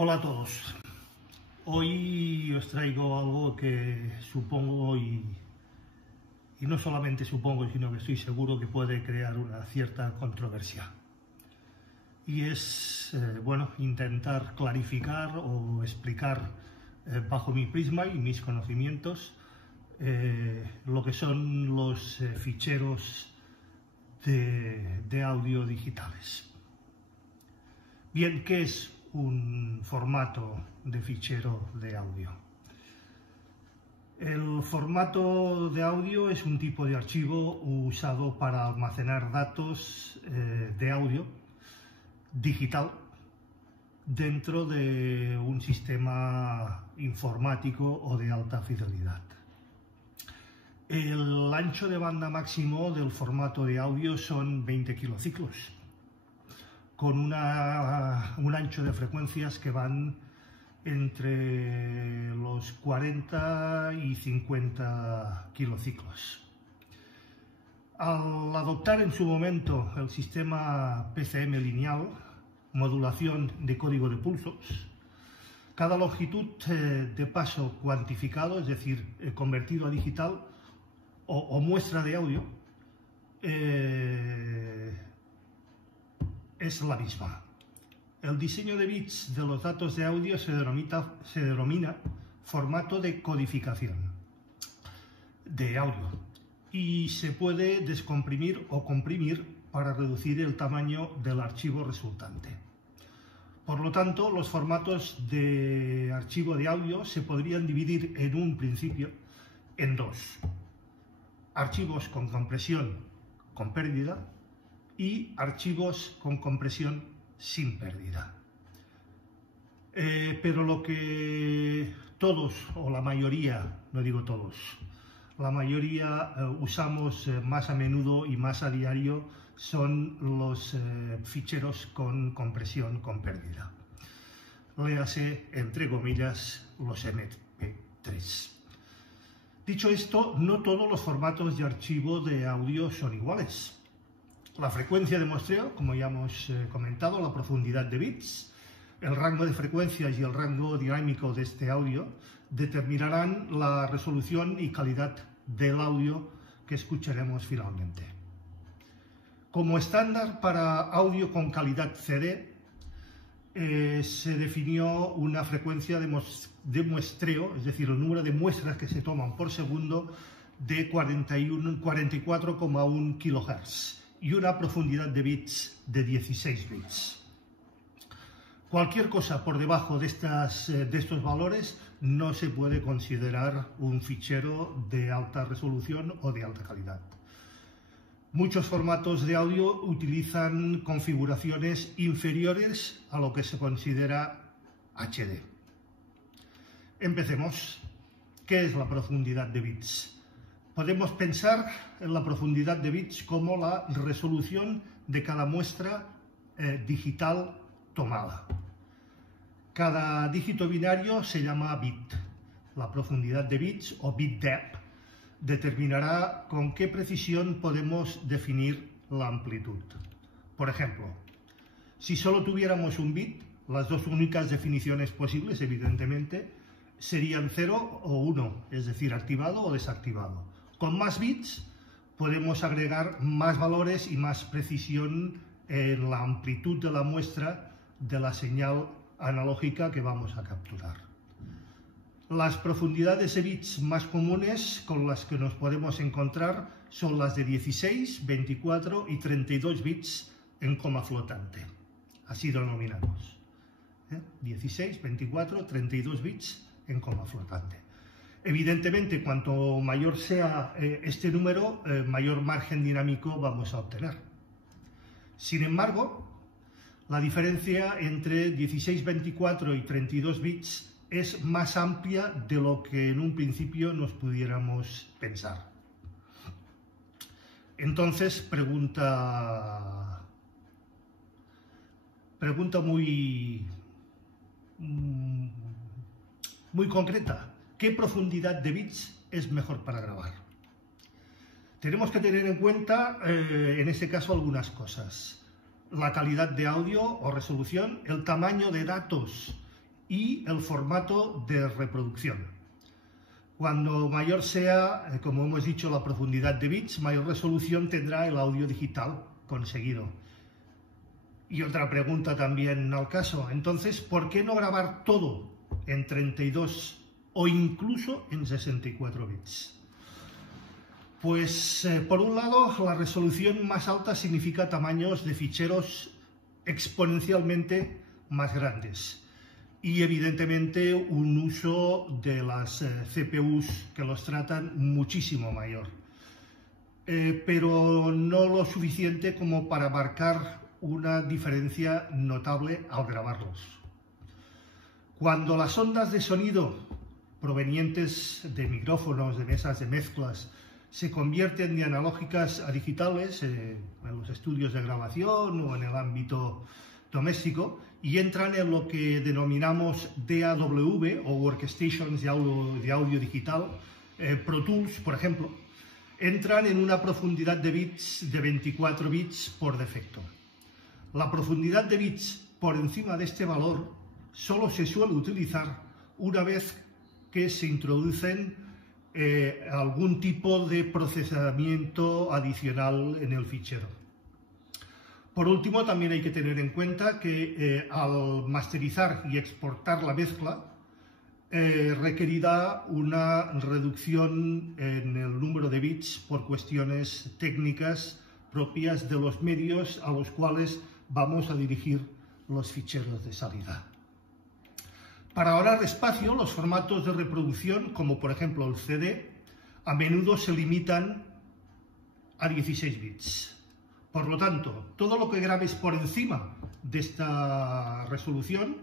Hola a todos. Hoy os traigo algo que supongo y no solamente supongo, sino que estoy seguro que puede crear una cierta controversia. Y es, intentar clarificar o explicar bajo mi prisma y mis conocimientos lo que son los ficheros de audio digitales. Bien, ¿qué es un formato de fichero de audio? El formato de audio es un tipo de archivo usado para almacenar datos de audio digital dentro de un sistema informático o de alta fidelidad. El ancho de banda máximo del formato de audio son 20 kilociclos, con un ancho de frecuencias que van entre los 40 y 50 kilociclos. Al adoptar en su momento el sistema PCM lineal, modulación de código de pulsos, cada longitud de paso cuantificado, es decir, convertido a digital o muestra de audio, es la misma. El diseño de bits de los datos de audio se denomina formato de codificación de audio y se puede descomprimir o comprimir para reducir el tamaño del archivo resultante. Por lo tanto, los formatos de archivo de audio se podrían dividir en un principio en dos: archivos con compresión con pérdida y archivos con compresión sin pérdida. Pero lo que todos, o la mayoría, no digo todos, la mayoría usamos más a menudo y más a diario son los ficheros con compresión con pérdida. Léase, entre comillas, los MP3. Dicho esto, no todos los formatos de archivo de audio son iguales. La frecuencia de muestreo, como ya hemos comentado, la profundidad de bits, el rango de frecuencias y el rango dinámico de este audio determinarán la resolución y calidad del audio que escucharemos finalmente. Como estándar para audio con calidad CD, se definió una frecuencia de muestreo, es decir, el número de muestras que se toman por segundo, de 44,1 kHz y una profundidad de bits de 16 bits. Cualquier cosa por debajo de estos valores no se puede considerar un fichero de alta resolución o de alta calidad. Muchos formatos de audio utilizan configuraciones inferiores a lo que se considera HD. Empecemos. ¿Qué es la profundidad de bits? Podemos pensar en la profundidad de bits como la resolución de cada muestra digital tomada. Cada dígito binario se llama bit. La profundidad de bits, o bit depth, determinará con qué precisión podemos definir la amplitud. Por ejemplo, si solo tuviéramos un bit, las dos únicas definiciones posibles, evidentemente, serían 0 o 1, es decir, activado o desactivado. Con más bits podemos agregar más valores y más precisión en la amplitud de la muestra de la señal analógica que vamos a capturar. Las profundidades de bits más comunes con las que nos podemos encontrar son las de 16, 24 y 32 bits en coma flotante. Así lo denominamos. 16, 24, 32 bits en coma flotante. Evidentemente, cuanto mayor sea este número, mayor margen dinámico vamos a obtener. Sin embargo, la diferencia entre 16, 24 y 32 bits es más amplia de lo que en un principio nos pudiéramos pensar. Entonces, pregunta muy concreta: ¿qué profundidad de bits es mejor para grabar? Tenemos que tener en cuenta, en este caso, algunas cosas: la calidad de audio o resolución, el tamaño de datos y el formato de reproducción. Cuando mayor sea, como hemos dicho, la profundidad de bits, mayor resolución tendrá el audio digital conseguido. Y otra pregunta también al caso, entonces, ¿por qué no grabar todo en 32 o incluso en 64 bits? Pues, por un lado, la resolución más alta significa tamaños de ficheros exponencialmente más grandes y, evidentemente, un uso de las CPUs que los tratan muchísimo mayor, pero no lo suficiente como para marcar una diferencia notable al grabarlos. Cuando las ondas de sonido provenientes de micrófonos, de mesas de mezclas, se convierten de analógicas a digitales en los estudios de grabación o en el ámbito doméstico y entran en lo que denominamos DAW o Workstations de audio digital, Pro Tools, por ejemplo, entran en una profundidad de bits de 24 bits por defecto. La profundidad de bits por encima de este valor solo se suele utilizar una vez que se introducen algún tipo de procesamiento adicional en el fichero. Por último, también hay que tener en cuenta que al masterizar y exportar la mezcla requerirá una reducción en el número de bits por cuestiones técnicas propias de los medios a los cuales vamos a dirigir los ficheros de salida. Para ahorrar espacio, los formatos de reproducción, como por ejemplo el CD, a menudo se limitan a 16 bits. Por lo tanto, todo lo que grabes por encima de esta resolución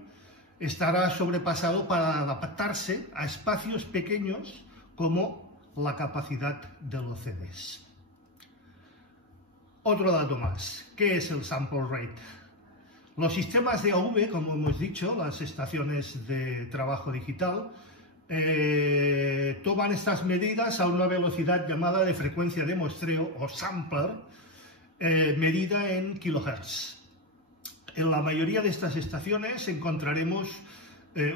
estará sobrepasado para adaptarse a espacios pequeños como la capacidad de los CDs. Otro dato más, ¿qué es el sample rate? Los sistemas de AV, como hemos dicho, las estaciones de trabajo digital, toman estas medidas a una velocidad llamada de frecuencia de muestreo o sampler, medida en kilohertz. En la mayoría de estas estaciones encontraremos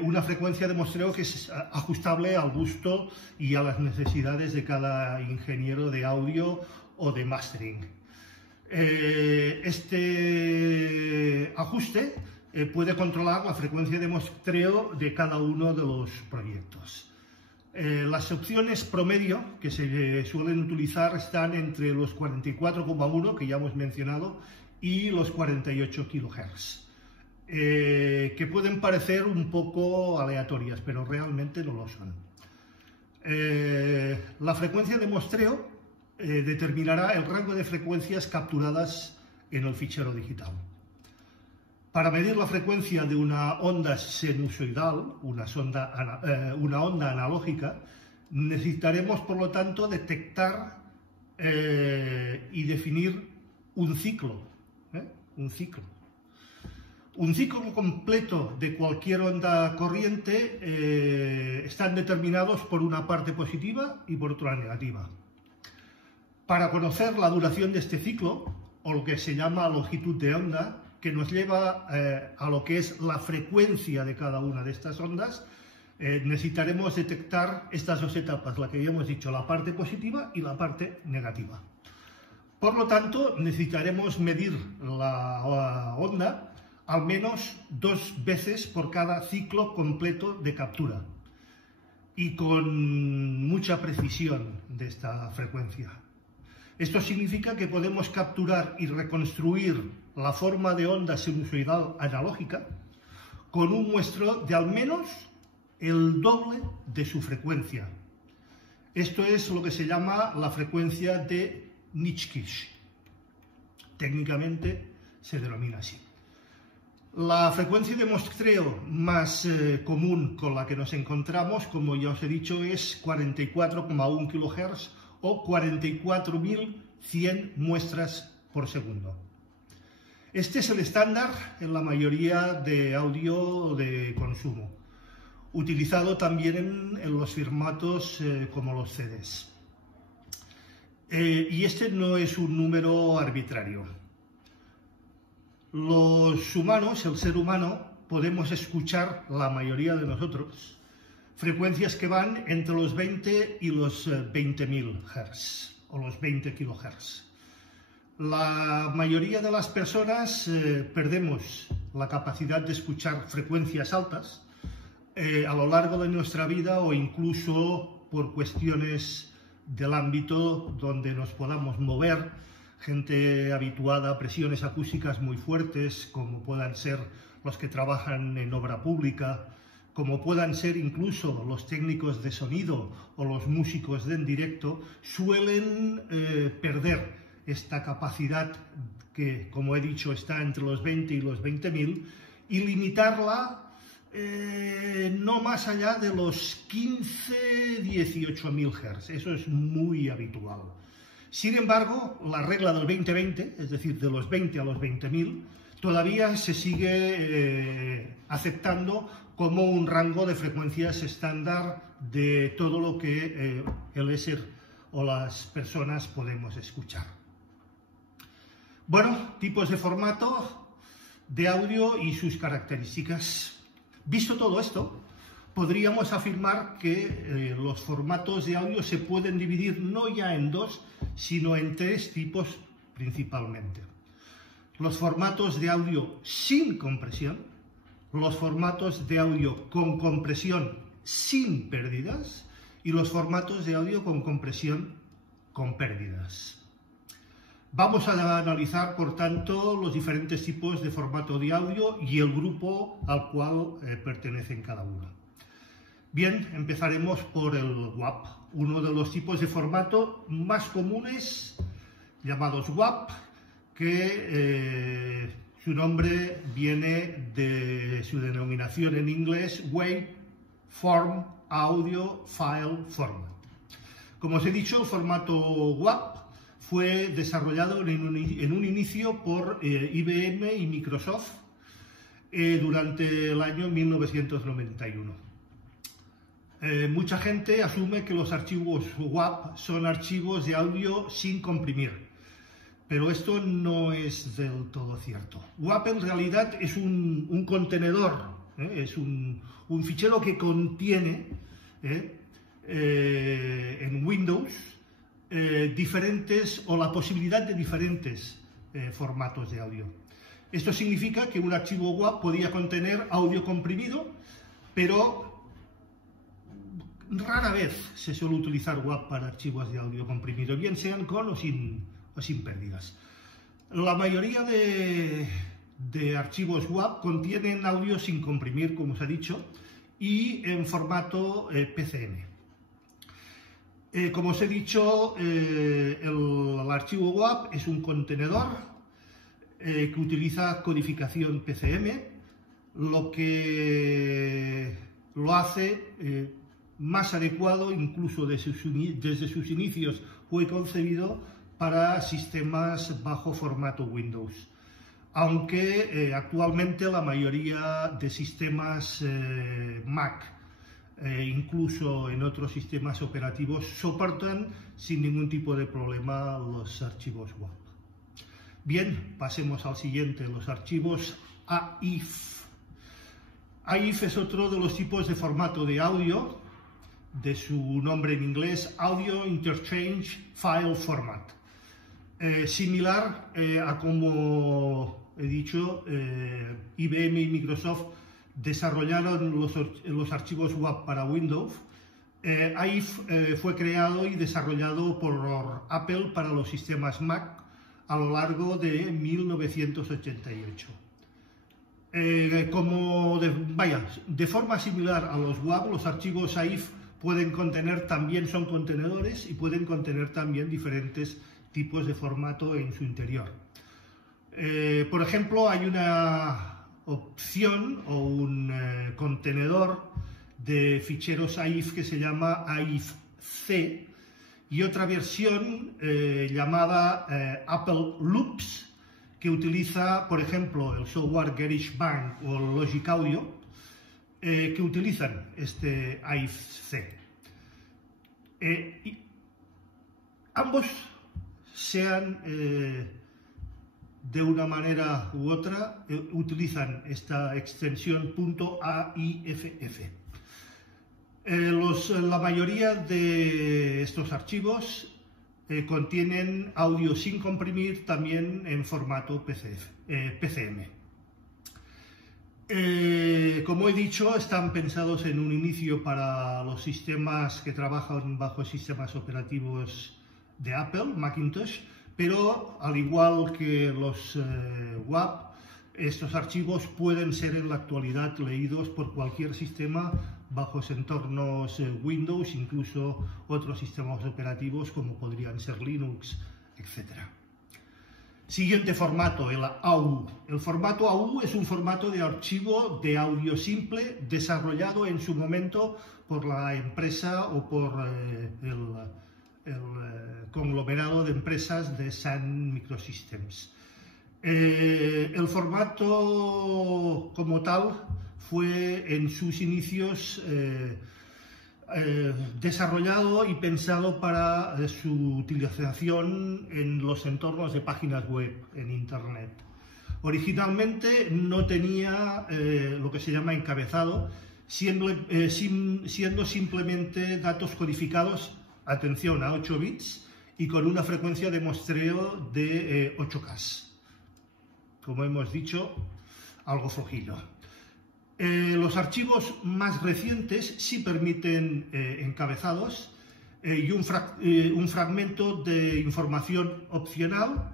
una frecuencia de muestreo que es ajustable al gusto y a las necesidades de cada ingeniero de audio o de mastering. Este ajuste puede controlar la frecuencia de muestreo de cada uno de los proyectos. Las opciones promedio que se suelen utilizar están entre los 44,1 que ya hemos mencionado y los 48 kHz, que pueden parecer un poco aleatorias, pero realmente no lo son. La frecuencia de muestreo determinará el rango de frecuencias capturadas en el fichero digital. Para medir la frecuencia de una onda sinusoidal, una onda analógica, necesitaremos, por lo tanto, detectar y definir un ciclo. Un ciclo completo de cualquier onda corriente están determinados por una parte positiva y por otra negativa. Para conocer la duración de este ciclo, o lo que se llama longitud de onda, que nos lleva a lo que es la frecuencia de cada una de estas ondas, necesitaremos detectar estas dos etapas, la que ya hemos dicho, la parte positiva y la parte negativa. Por lo tanto, necesitaremos medir la onda al menos 2 veces por cada ciclo completo de captura y con mucha precisión de esta frecuencia. Esto significa que podemos capturar y reconstruir la forma de onda sinusoidal analógica con un muestreo de al menos el doble de su frecuencia. Esto es lo que se llama la frecuencia de Nitschke. Técnicamente se denomina así. La frecuencia de muestreo más común con la que nos encontramos, como ya os he dicho, es 44,1 kHz o 44.100 muestras por segundo. Este es el estándar en la mayoría de audio de consumo, utilizado también en los formatos como los CDs. Y este no es un número arbitrario. Los humanos, el ser humano, podemos escuchar, la mayoría de nosotros, frecuencias que van entre los 20 y los 20.000 Hz o los 20 kHz. La mayoría de las personas perdemos la capacidad de escuchar frecuencias altas a lo largo de nuestra vida, o incluso por cuestiones del ámbito donde nos podamos mover, gente habituada a presiones acústicas muy fuertes, como puedan ser los que trabajan en obra pública, como puedan ser incluso los técnicos de sonido o los músicos en directo, suelen perder esta capacidad que, como he dicho, está entre los 20 y los 20.000, y limitarla no más allá de los 15-18.000 Hz. Eso es muy habitual. Sin embargo, la regla del 20-20, es decir, de los 20 a los 20.000, todavía se sigue aceptando como un rango de frecuencias estándar de todo lo que el ESER o las personas podemos escuchar. Bueno, tipos de formato de audio y sus características. Visto todo esto, podríamos afirmar que los formatos de audio se pueden dividir no ya en dos, sino en tres tipos principalmente. Los formatos de audio sin compresión, los formatos de audio con compresión sin pérdidas y los formatos de audio con compresión con pérdidas. Vamos a analizar, por tanto, los diferentes tipos de formato de audio y el grupo al cual pertenecen cada uno. Bien, empezaremos por el WAP, uno de los tipos de formato más comunes, llamados WAP, que su nombre viene de su denominación en inglés, Waveform Audio File Format. Como os he dicho, el formato WAP fue desarrollado en un inicio por IBM y Microsoft durante el año 1991. Mucha gente asume que los archivos WAP son archivos de audio sin comprimir, pero esto no es del todo cierto. WAP en realidad es un contenedor, es un fichero que contiene en Windows diferentes, o la posibilidad de diferentes formatos de audio. Esto significa que un archivo WAP podía contener audio comprimido, pero rara vez se suele utilizar WAP para archivos de audio comprimido, bien sean con o sin pérdidas. La mayoría de archivos WAP contienen audio sin comprimir, como os he dicho, y en formato PCM. Como os he dicho, el archivo WAP es un contenedor que utiliza codificación PCM, lo que lo hace más adecuado, incluso desde sus inicios fue concebido para sistemas bajo formato Windows, aunque actualmente la mayoría de sistemas Mac, incluso en otros sistemas operativos, soportan sin ningún tipo de problema los archivos WAP. Bien, pasemos al siguiente, los archivos AIF. AIF es otro de los tipos de formato de audio, de su nombre en inglés, Audio Interchange File Format. Similar a como he dicho, IBM y Microsoft desarrollaron los archivos WAP para Windows. AIF fue creado y desarrollado por Apple para los sistemas Mac a lo largo de 1988. De forma similar a los WAP, los archivos AIF pueden contener también, son contenedores y pueden contener también diferentes tipos de formato en su interior. Por ejemplo, hay una opción o un contenedor de ficheros AIF que se llama AIF-C, y otra versión llamada Apple Loops, que utiliza, por ejemplo, el software GarageBand o Logic Audio, que utilizan este AIF-C. Ambos se han de una manera u otra utilizan esta extensión .aiff. La mayoría de estos archivos contienen audio sin comprimir, también en formato PCM. Como he dicho, están pensados en un inicio para los sistemas que trabajan bajo sistemas operativos de Apple, Macintosh, pero al igual que los WAP, estos archivos pueden ser en la actualidad leídos por cualquier sistema bajo entornos Windows, incluso otros sistemas operativos como podrían ser Linux, etc. Siguiente formato, el AU. El formato AU es un formato de archivo de audio simple desarrollado en su momento por la empresa o por el conglomerado de empresas de Sun Microsystems. El formato como tal fue en sus inicios desarrollado y pensado para su utilización en los entornos de páginas web en Internet. Originalmente no tenía lo que se llama encabezado, siendo simplemente datos codificados, atención, a 8 bits y con una frecuencia de muestreo de 8K. Como hemos dicho, algo flojillo. Los archivos más recientes sí permiten encabezados y un fragmento de información opcional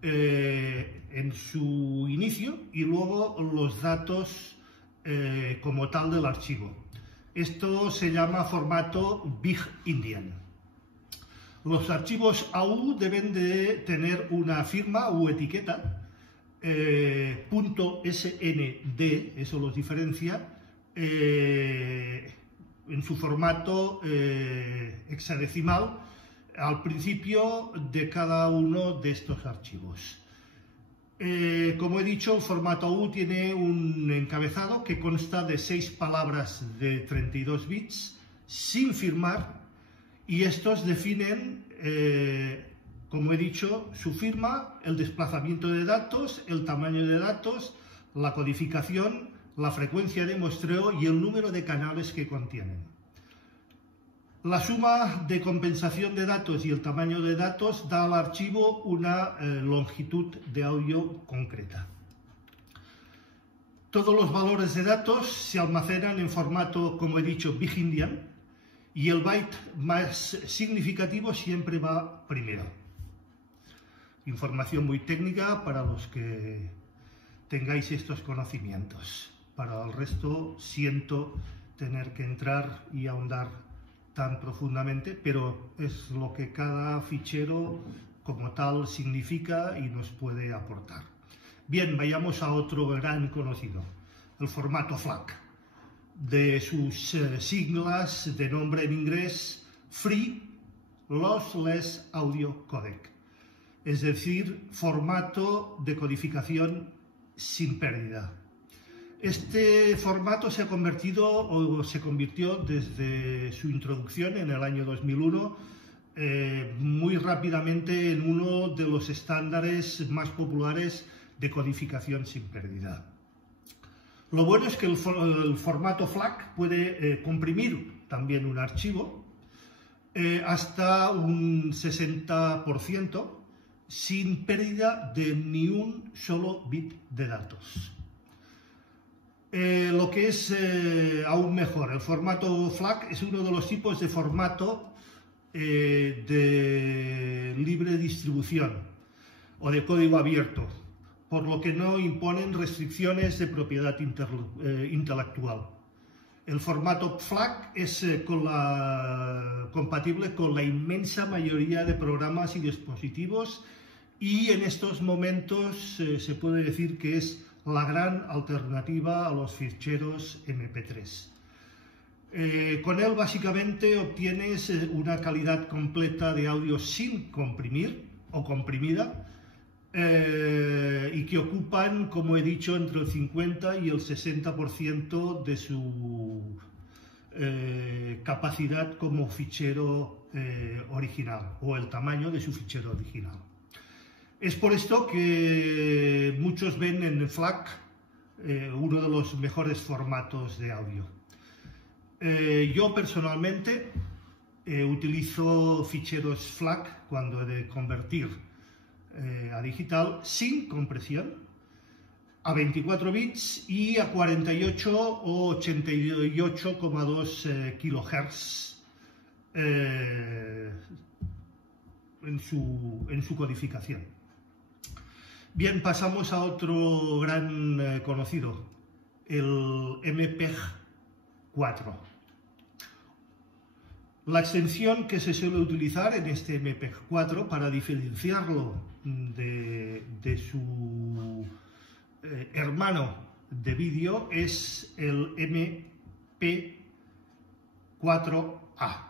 en su inicio y luego los datos como tal del archivo. Esto se llama formato Big Endian. Los archivos AU deben de tener una firma u etiqueta .snd, eso los diferencia, en su formato hexadecimal al principio de cada uno de estos archivos. Como he dicho, el formato AU tiene un encabezado que consta de 6 palabras de 32 bits sin firmar, y estos definen, como he dicho, su firma, el desplazamiento de datos, el tamaño de datos, la codificación, la frecuencia de muestreo y el número de canales que contienen. La suma de compensación de datos y el tamaño de datos da al archivo una longitud de audio concreta. Todos los valores de datos se almacenan en formato, como he dicho, Big Endian, y el byte más significativo siempre va primero. Información muy técnica para los que tengáis estos conocimientos. Para el resto, siento tener que entrar y ahondar tan profundamente, pero es lo que cada fichero como tal significa y nos puede aportar. Bien, vayamos a otro gran conocido, el formato FLAC, de sus siglas de nombre en inglés Free Lossless Audio Codec, es decir, formato de codificación sin pérdida. Este formato se convirtió desde su introducción en el año 2001 muy rápidamente en uno de los estándares más populares de codificación sin pérdida. Lo bueno es que el formato FLAC puede comprimir también un archivo hasta un 60% sin pérdida de ni un solo bit de datos. Lo que es aún mejor, el formato FLAC es uno de los tipos de formato de libre distribución o de código abierto, por lo que no imponen restricciones de propiedad intelectual. El formato FLAC es compatible con la inmensa mayoría de programas y dispositivos, y en estos momentos se puede decir que es la gran alternativa a los ficheros MP3. Con él básicamente obtienes una calidad completa de audio sin comprimir o comprimida, y que ocupan, como he dicho, entre el 50 y el 60% de su capacidad como fichero original, o el tamaño de su fichero original. Es por esto que muchos ven en FLAC uno de los mejores formatos de audio. Yo personalmente utilizo ficheros FLAC cuando he de convertir a digital sin compresión, a 24 bits y a 48 o 88,2 kHz en su codificación. Bien, pasamos a otro gran conocido, el MPEG-4. La extensión que se suele utilizar en este MPEG-4 para diferenciarlo de su hermano de vídeo es el MP4A.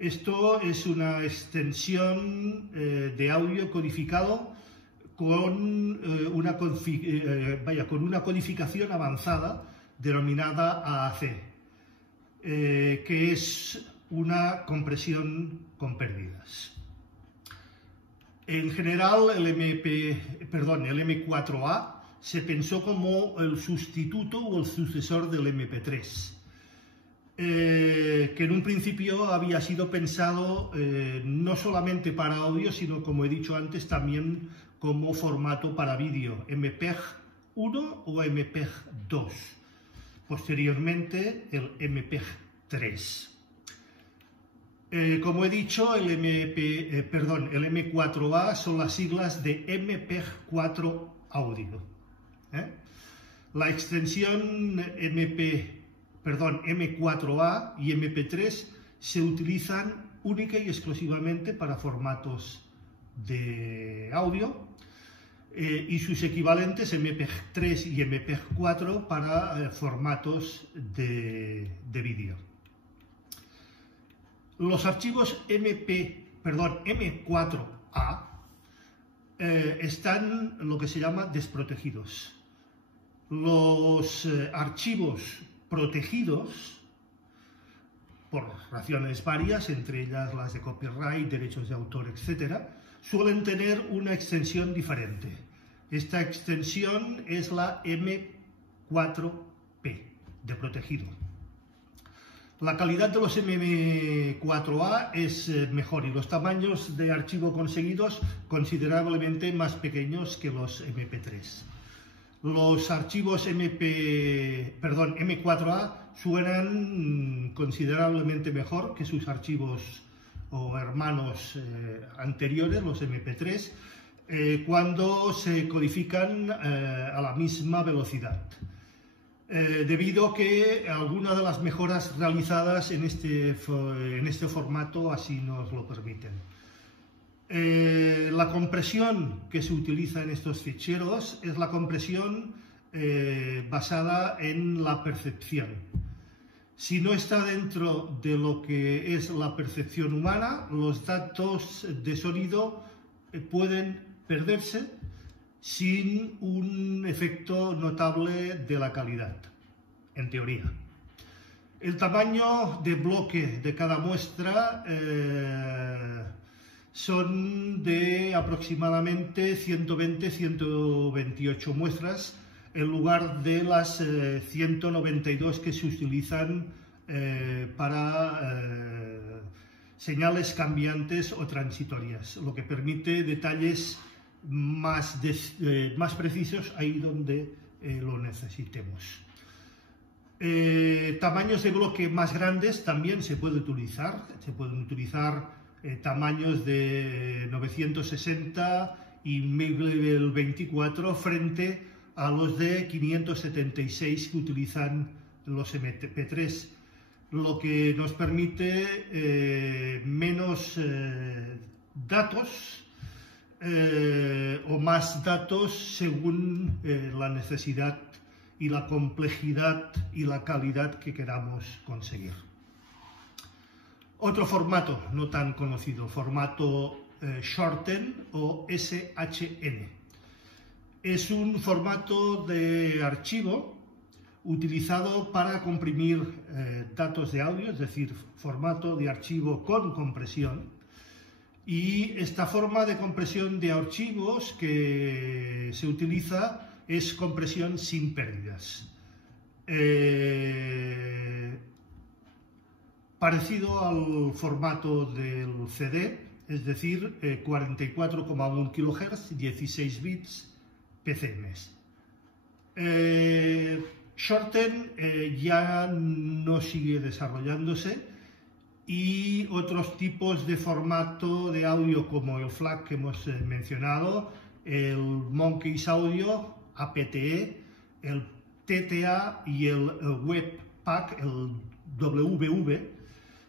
Esto es una extensión de audio codificado con una codificación avanzada denominada AAC, que es una compresión con pérdidas. En general, el M4A se pensó como el sustituto o el sucesor del MP3, que en un principio había sido pensado no solamente para audio, sino, como he dicho antes, también como formato para vídeo, MPEG-1 o MPEG-2. Posteriormente, el MPEG-3. Como he dicho, el M4A son las siglas de MPEG-4 audio. La extensión M4A y MP3 se utilizan única y exclusivamente para formatos de audio y sus equivalentes MPEG-3 y MPEG-4 para formatos de vídeo. Los archivos M4A están lo que se llama desprotegidos. Los archivos protegidos, por razones varias, entre ellas las de copyright, derechos de autor, etc., suelen tener una extensión diferente. Esta extensión es la M4P, de protegido. La calidad de los M4A es mejor y los tamaños de archivo conseguidos considerablemente más pequeños que los MP3. Los archivos M4A suenan considerablemente mejor que sus archivos o hermanos anteriores, los MP3, cuando se codifican a la misma velocidad. Debido a que algunas de las mejoras realizadas en este formato así nos lo permiten. La compresión que se utiliza en estos ficheros es la compresión basada en la percepción. Si no está dentro de lo que es la percepción humana, los datos de sonido pueden perderse sin un efecto notable de la calidad, en teoría. El tamaño de bloque de cada muestra son de aproximadamente 120-128 muestras, en lugar de las 192 que se utilizan para señales cambiantes o transitorias, lo que permite detalles más precisos ahí donde lo necesitemos. Tamaños de bloque más grandes también se pueden utilizar tamaños de 960 y 1024 frente a los de 576 que utilizan los MP3, lo que nos permite menos datos o más datos según la necesidad y la complejidad y la calidad que queramos conseguir. Otro formato no tan conocido, formato Shorten o SHN. Es un formato de archivo utilizado para comprimir datos de audio, es decir, formato de archivo con compresión. Y esta forma de compresión de archivos que se utiliza es compresión sin pérdidas. Parecido al formato del CD, es decir, 44,1 kHz, 16 bits, PCMs. Shorten ya no sigue desarrollándose, y otros tipos de formato de audio como el FLAC que hemos mencionado, el Monkeys Audio, APTE, el TTA y el Webpack, el WV,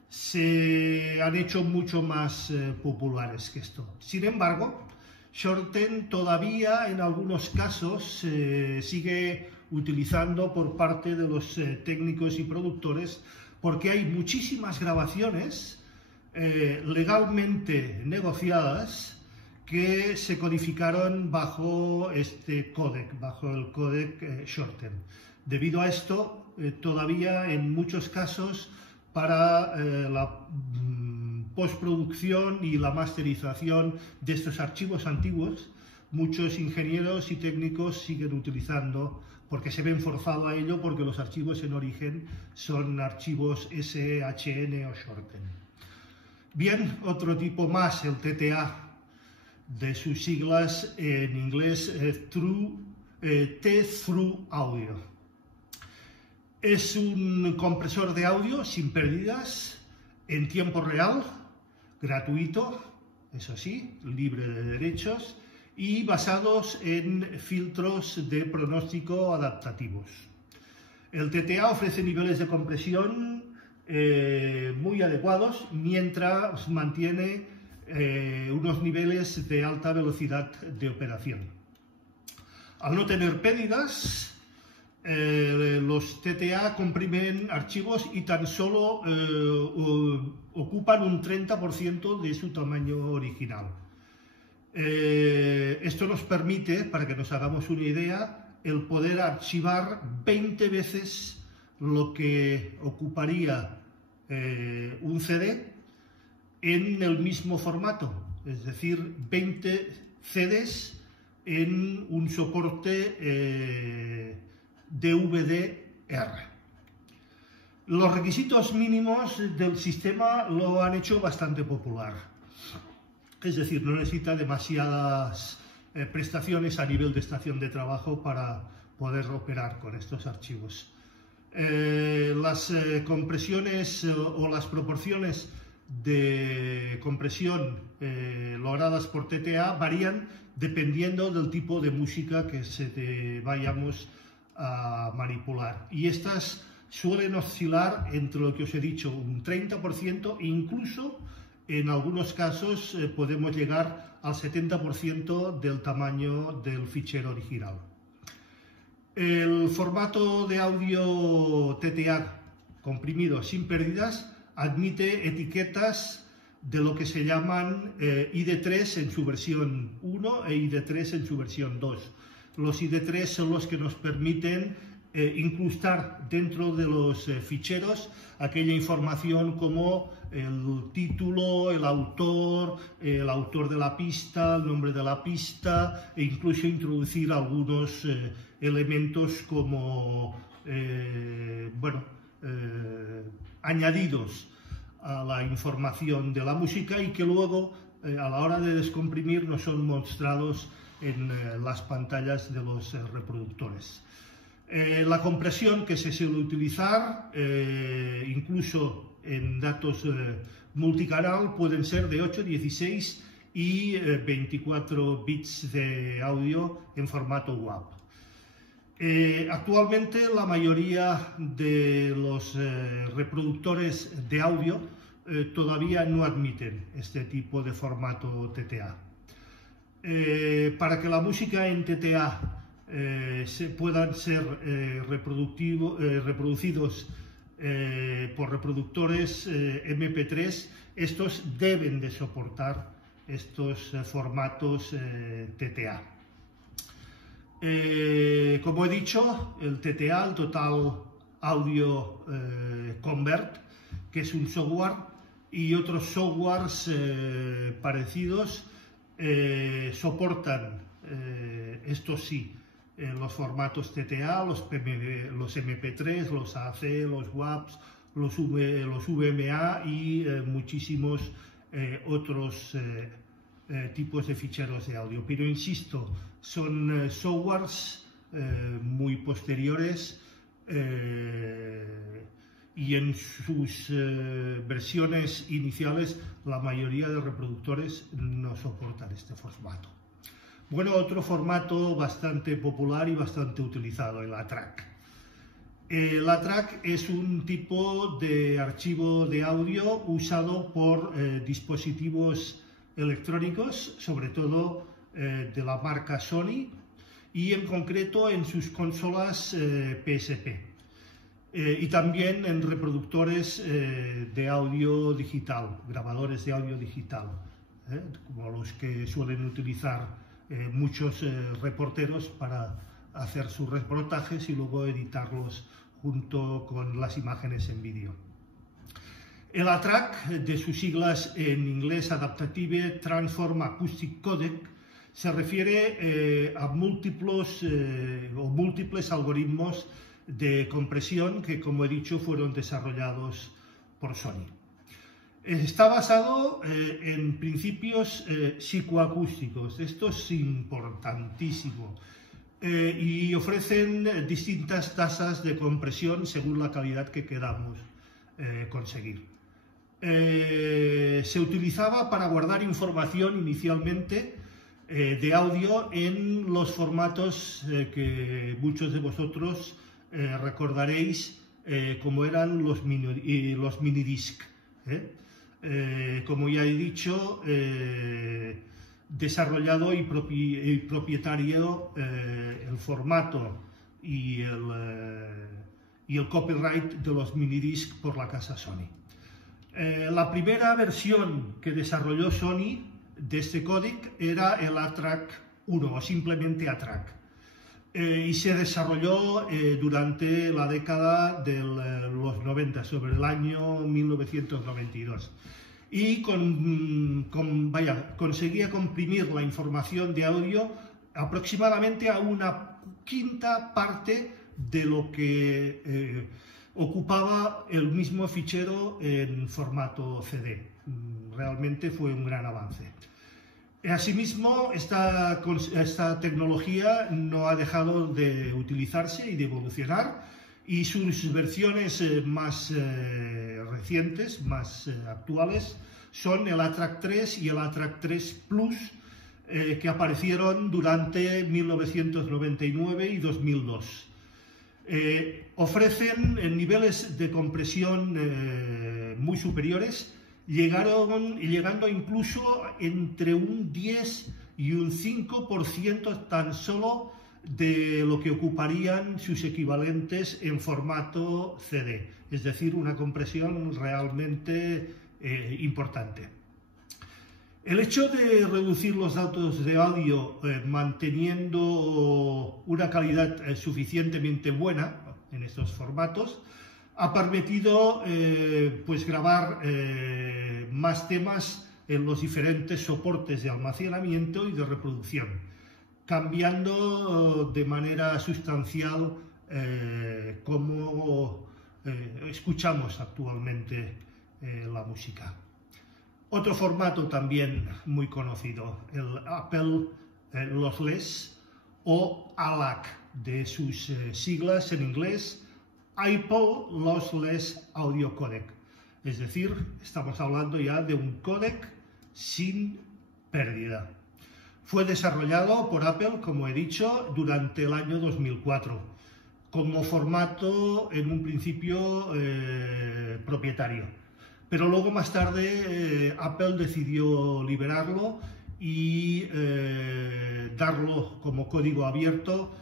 se han hecho mucho más populares que esto. Sin embargo, Shorten todavía en algunos casos sigue utilizando por parte de los técnicos y productores, porque hay muchísimas grabaciones legalmente negociadas que se codificaron bajo este códec, bajo el códec Shorten. Debido a esto, todavía en muchos casos para la postproducción y la masterización de estos archivos antiguos, muchos ingenieros y técnicos siguen utilizando, porque se ven forzados a ello, porque los archivos en origen son archivos SHN o Shorten. Bien, otro tipo más, el TTA, de sus siglas en inglés T-Through Audio. Es un compresor de audio sin pérdidas, en tiempo real, gratuito, eso sí, libre de derechos, y basados en filtros de pronóstico adaptativos. El TTA ofrece niveles de compresión muy adecuados, mientras mantiene unos niveles de alta velocidad de operación. Al no tener pérdidas, los TTA comprimen archivos y tan solo ocupan un 30% de su tamaño original. Esto nos permite, para que nos hagamos una idea, el poder archivar 20 veces lo que ocuparía un CD en el mismo formato, es decir, 20 CDs en un soporte DVD-R. Los requisitos mínimos del sistema lo han hecho bastante popular. Es decir, no necesita demasiadas prestaciones a nivel de estación de trabajo para poder operar con estos archivos. Las compresiones o las proporciones de compresión logradas por TTA varían dependiendo del tipo de música que vayamos a manipular. Y estas suelen oscilar entre lo que os he dicho, un 30%, e incluso en algunos casos podemos llegar al 70% del tamaño del fichero original. El formato de audio TTA comprimido sin pérdidas admite etiquetas de lo que se llaman ID3 en su versión 1 e ID3 en su versión 2. Los ID3 son los que nos permiten incrustar dentro de los ficheros aquella información como el título, el autor de la pista, el nombre de la pista, e incluso introducir algunos elementos como añadidos a la información de la música y que luego a la hora de descomprimir no son mostrados en las pantallas de los reproductores. La compresión que se suele utilizar, incluso en datos multicanal, pueden ser de 8, 16 y 24 bits de audio en formato WAV. Actualmente la mayoría de los reproductores de audio todavía no admiten este tipo de formato TTA. Para que la música en TTA puedan ser reproducidos por reproductores MP3, estos deben de soportar estos formatos TTA. Como he dicho, el TTA, el Total Audio Convert, que es un software, y otros softwares parecidos soportan, estos sí, los formatos TTA, los MP3, los AAC, los WAVs, los VMA y muchísimos otros tipos de ficheros de audio. Pero insisto, son softwares muy posteriores y en sus versiones iniciales la mayoría de reproductores no soportan este formato. Bueno, otro formato bastante popular y bastante utilizado, el ATRAC. El ATRAC es un tipo de archivo de audio usado por dispositivos electrónicos, sobre todo de la marca Sony, y en concreto en sus consolas PSP. Y también en reproductores de audio digital, grabadores de audio digital, como los que suelen utilizar muchos reporteros para hacer sus reportajes y luego editarlos junto con las imágenes en vídeo. El ATRAC, de sus siglas en inglés Adaptative Transform Acoustic Codec, se refiere a múltiples algoritmos de compresión que, como he dicho, fueron desarrollados por Sony. Está basado en principios psicoacústicos, esto es importantísimo, y ofrecen distintas tasas de compresión según la calidad que queramos conseguir. Se utilizaba para guardar información inicialmente de audio en los formatos que muchos de vosotros recordaréis como eran los minidisc. Como ya he dicho, desarrollado y propietario el formato y el copyright de los minidisc por la casa Sony. La primera versión que desarrolló Sony de este códec era el ATRAC 1 o simplemente ATRAC. Y se desarrolló durante la década de los 90, sobre el año 1992. Y conseguía comprimir la información de audio aproximadamente a una quinta parte de lo que ocupaba el mismo fichero en formato CD. Realmente fue un gran avance. Asimismo, esta tecnología no ha dejado de utilizarse y de evolucionar, y sus versiones más recientes, más actuales, son el ATRAC 3 y el ATRAC 3 Plus, que aparecieron durante 1999 y 2002. Ofrecen niveles de compresión muy superiores, llegando incluso entre un 10 y un 5% tan solo de lo que ocuparían sus equivalentes en formato CD, es decir, una compresión realmente importante. El hecho de reducir los datos de audio manteniendo una calidad suficientemente buena en estos formatos ha permitido pues grabar más temas en los diferentes soportes de almacenamiento y de reproducción, cambiando de manera sustancial cómo escuchamos actualmente la música. Otro formato también muy conocido, el Apple Lossless o ALAC, de sus siglas en inglés, Apple Lossless Audio Codec. Es decir, estamos hablando ya de un códec sin pérdida. Fue desarrollado por Apple, como he dicho, durante el año 2004, como formato en un principio propietario. Pero luego, más tarde, Apple decidió liberarlo y darlo como código abierto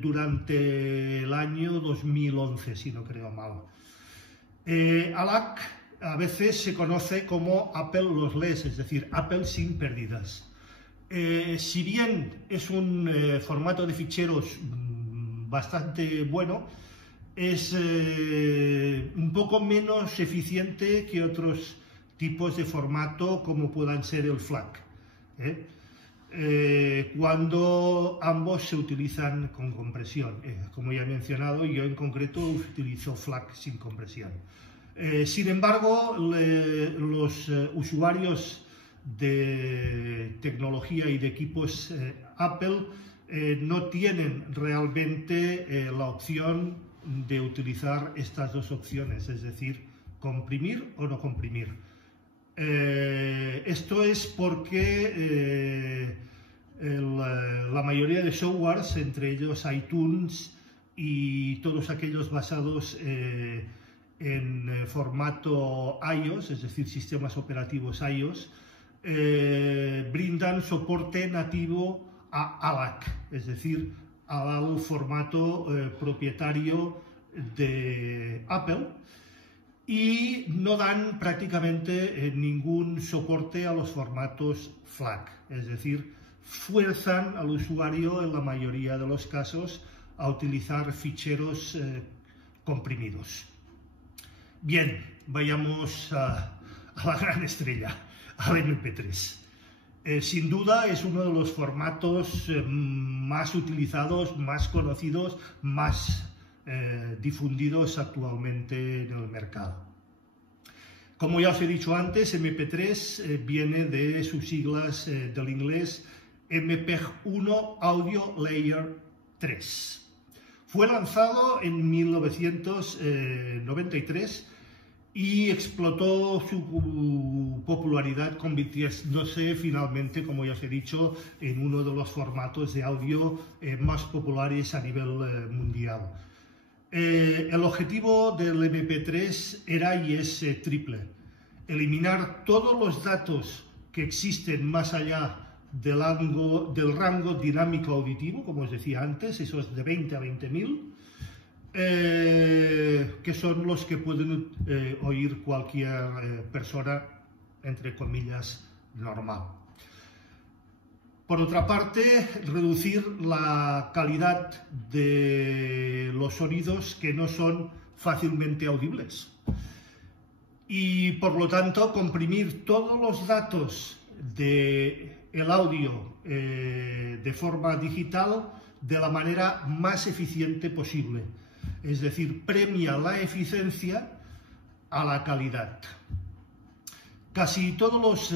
durante el año 2011, si no creo mal. ALAC a veces se conoce como Apple Lossless, es decir, Apple sin pérdidas. Si bien es un formato de ficheros bastante bueno, es un poco menos eficiente que otros tipos de formato como puedan ser el FLAC, cuando ambos se utilizan con compresión. Como ya he mencionado, yo en concreto utilizo FLAC sin compresión. Sin embargo, los usuarios de tecnología y de equipos Apple no tienen realmente la opción de utilizar estas dos opciones, es decir, comprimir o no comprimir. Esto es porque la mayoría de softwares, entre ellos iTunes y todos aquellos basados en formato iOS, es decir, sistemas operativos iOS, brindan soporte nativo a ALAC, es decir, al formato propietario de Apple, y no dan prácticamente ningún soporte a los formatos FLAC, es decir, fuerzan al usuario en la mayoría de los casos a utilizar ficheros comprimidos. Bien, vayamos a la gran estrella, al MP3. Sin duda es uno de los formatos más utilizados, más conocidos, más difundidos actualmente en el mercado. Como ya os he dicho antes, MP3 viene de sus siglas del inglés MPEG-1 Audio Layer 3. Fue lanzado en 1993 y explotó su popularidad convirtiéndose finalmente, como ya os he dicho, en uno de los formatos de audio más populares a nivel mundial. El objetivo del MP3 era y es triple: eliminar todos los datos que existen más allá del rango dinámico auditivo, como os decía antes, esos de 20 a 20.000, que son los que pueden oír cualquier persona, entre comillas, normal. Por otra parte, reducir la calidad de los sonidos que no son fácilmente audibles y, por lo tanto, comprimir todos los datos del audio de forma digital de la manera más eficiente posible. Es decir, premia la eficiencia a la calidad. Casi todos los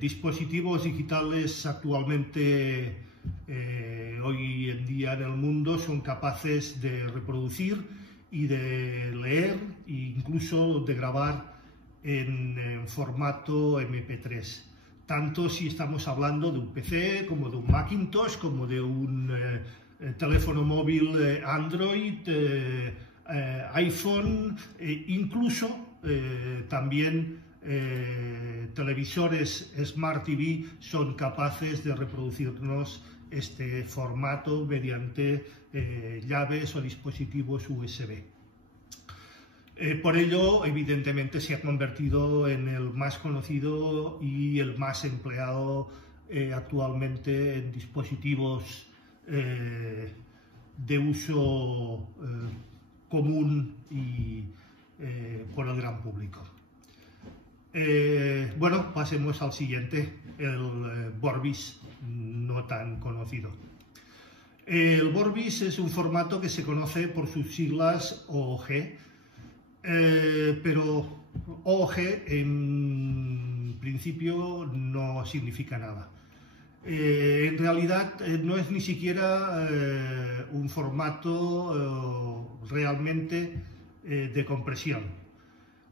dispositivos digitales actualmente hoy en día en el mundo son capaces de reproducir y de leer e incluso de grabar en formato MP3. Tanto si estamos hablando de un PC, como de un Macintosh, como de un teléfono móvil Android, iPhone, incluso también televisores Smart TV son capaces de reproducirnos este formato mediante llaves o dispositivos USB. Por ello, evidentemente, se ha convertido en el más conocido y el más empleado actualmente en dispositivos de uso común y por el gran público. Bueno, pasemos al siguiente, el Vorbis, no tan conocido. El Vorbis es un formato que se conoce por sus siglas OOG, pero OOG en principio no significa nada. En realidad no es ni siquiera un formato realmente de compresión.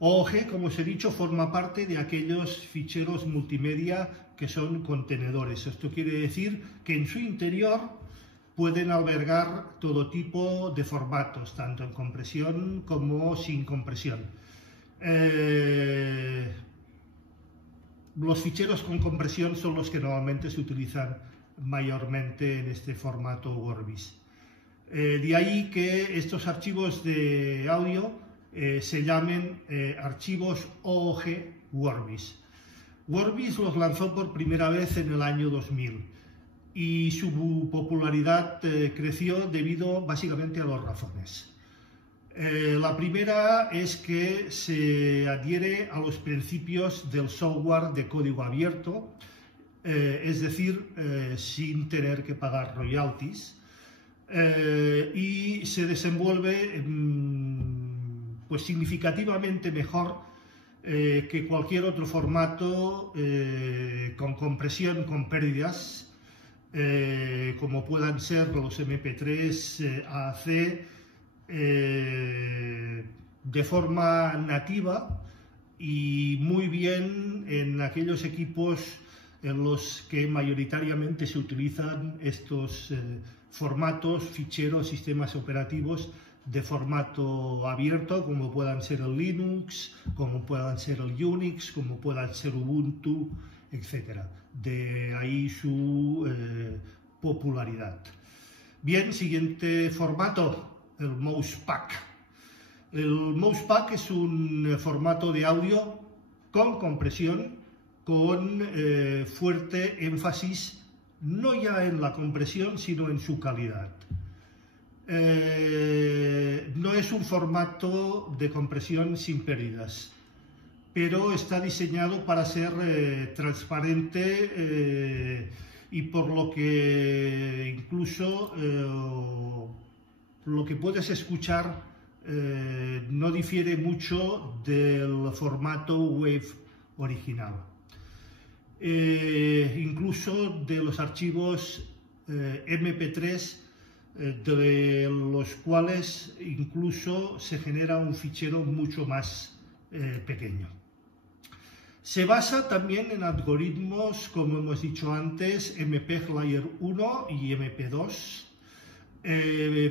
OOG, como os he dicho, forma parte de aquellos ficheros multimedia que son contenedores. Esto quiere decir que en su interior pueden albergar todo tipo de formatos, tanto en compresión como sin compresión. Los ficheros con compresión son los que normalmente se utilizan mayormente en este formato Vorbis. De ahí que estos archivos de audio se llamen archivos OOG Vorbis. Vorbis los lanzó por primera vez en el año 2000 y su popularidad creció debido básicamente a dos razones. La primera es que se adhiere a los principios del software de código abierto, es decir, sin tener que pagar royalties, y se desenvuelve pues significativamente mejor que cualquier otro formato con compresión con pérdidas, como puedan ser los MP3 AAC, de forma nativa y muy bien en aquellos equipos en los que mayoritariamente se utilizan estos formatos, ficheros, sistemas operativos de formato abierto, como puedan ser el Linux, como puedan ser el Unix, como puedan ser Ubuntu, etc. De ahí su popularidad. Bien, siguiente formato, el Mousepack. El Mousepack es un formato de audio con compresión, con fuerte énfasis no ya en la compresión, sino en su calidad. No es un formato de compresión sin pérdidas, pero está diseñado para ser transparente y por lo que incluso lo que puedes escuchar no difiere mucho del formato WAV original. Incluso de los archivos MP3, de los cuales incluso se genera un fichero mucho más pequeño. Se basa también en algoritmos, como hemos dicho antes, MPEG Layer 1 y MP2,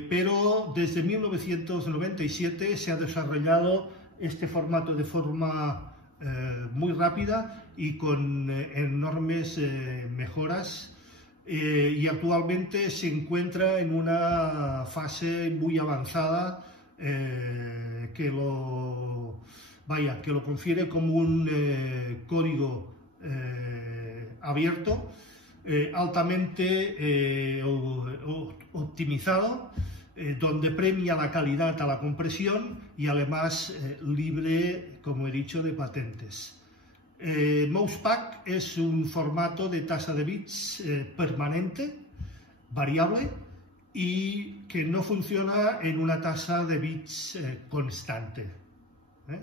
pero desde 1997 se ha desarrollado este formato de forma muy rápida y con enormes mejoras, y actualmente se encuentra en una fase muy avanzada que lo confiere como un código abierto, altamente optimizado, donde premia la calidad a la compresión y además libre, como he dicho, de patentes. Mousepack es un formato de tasa de bits permanente, variable, y que no funciona en una tasa de bits constante.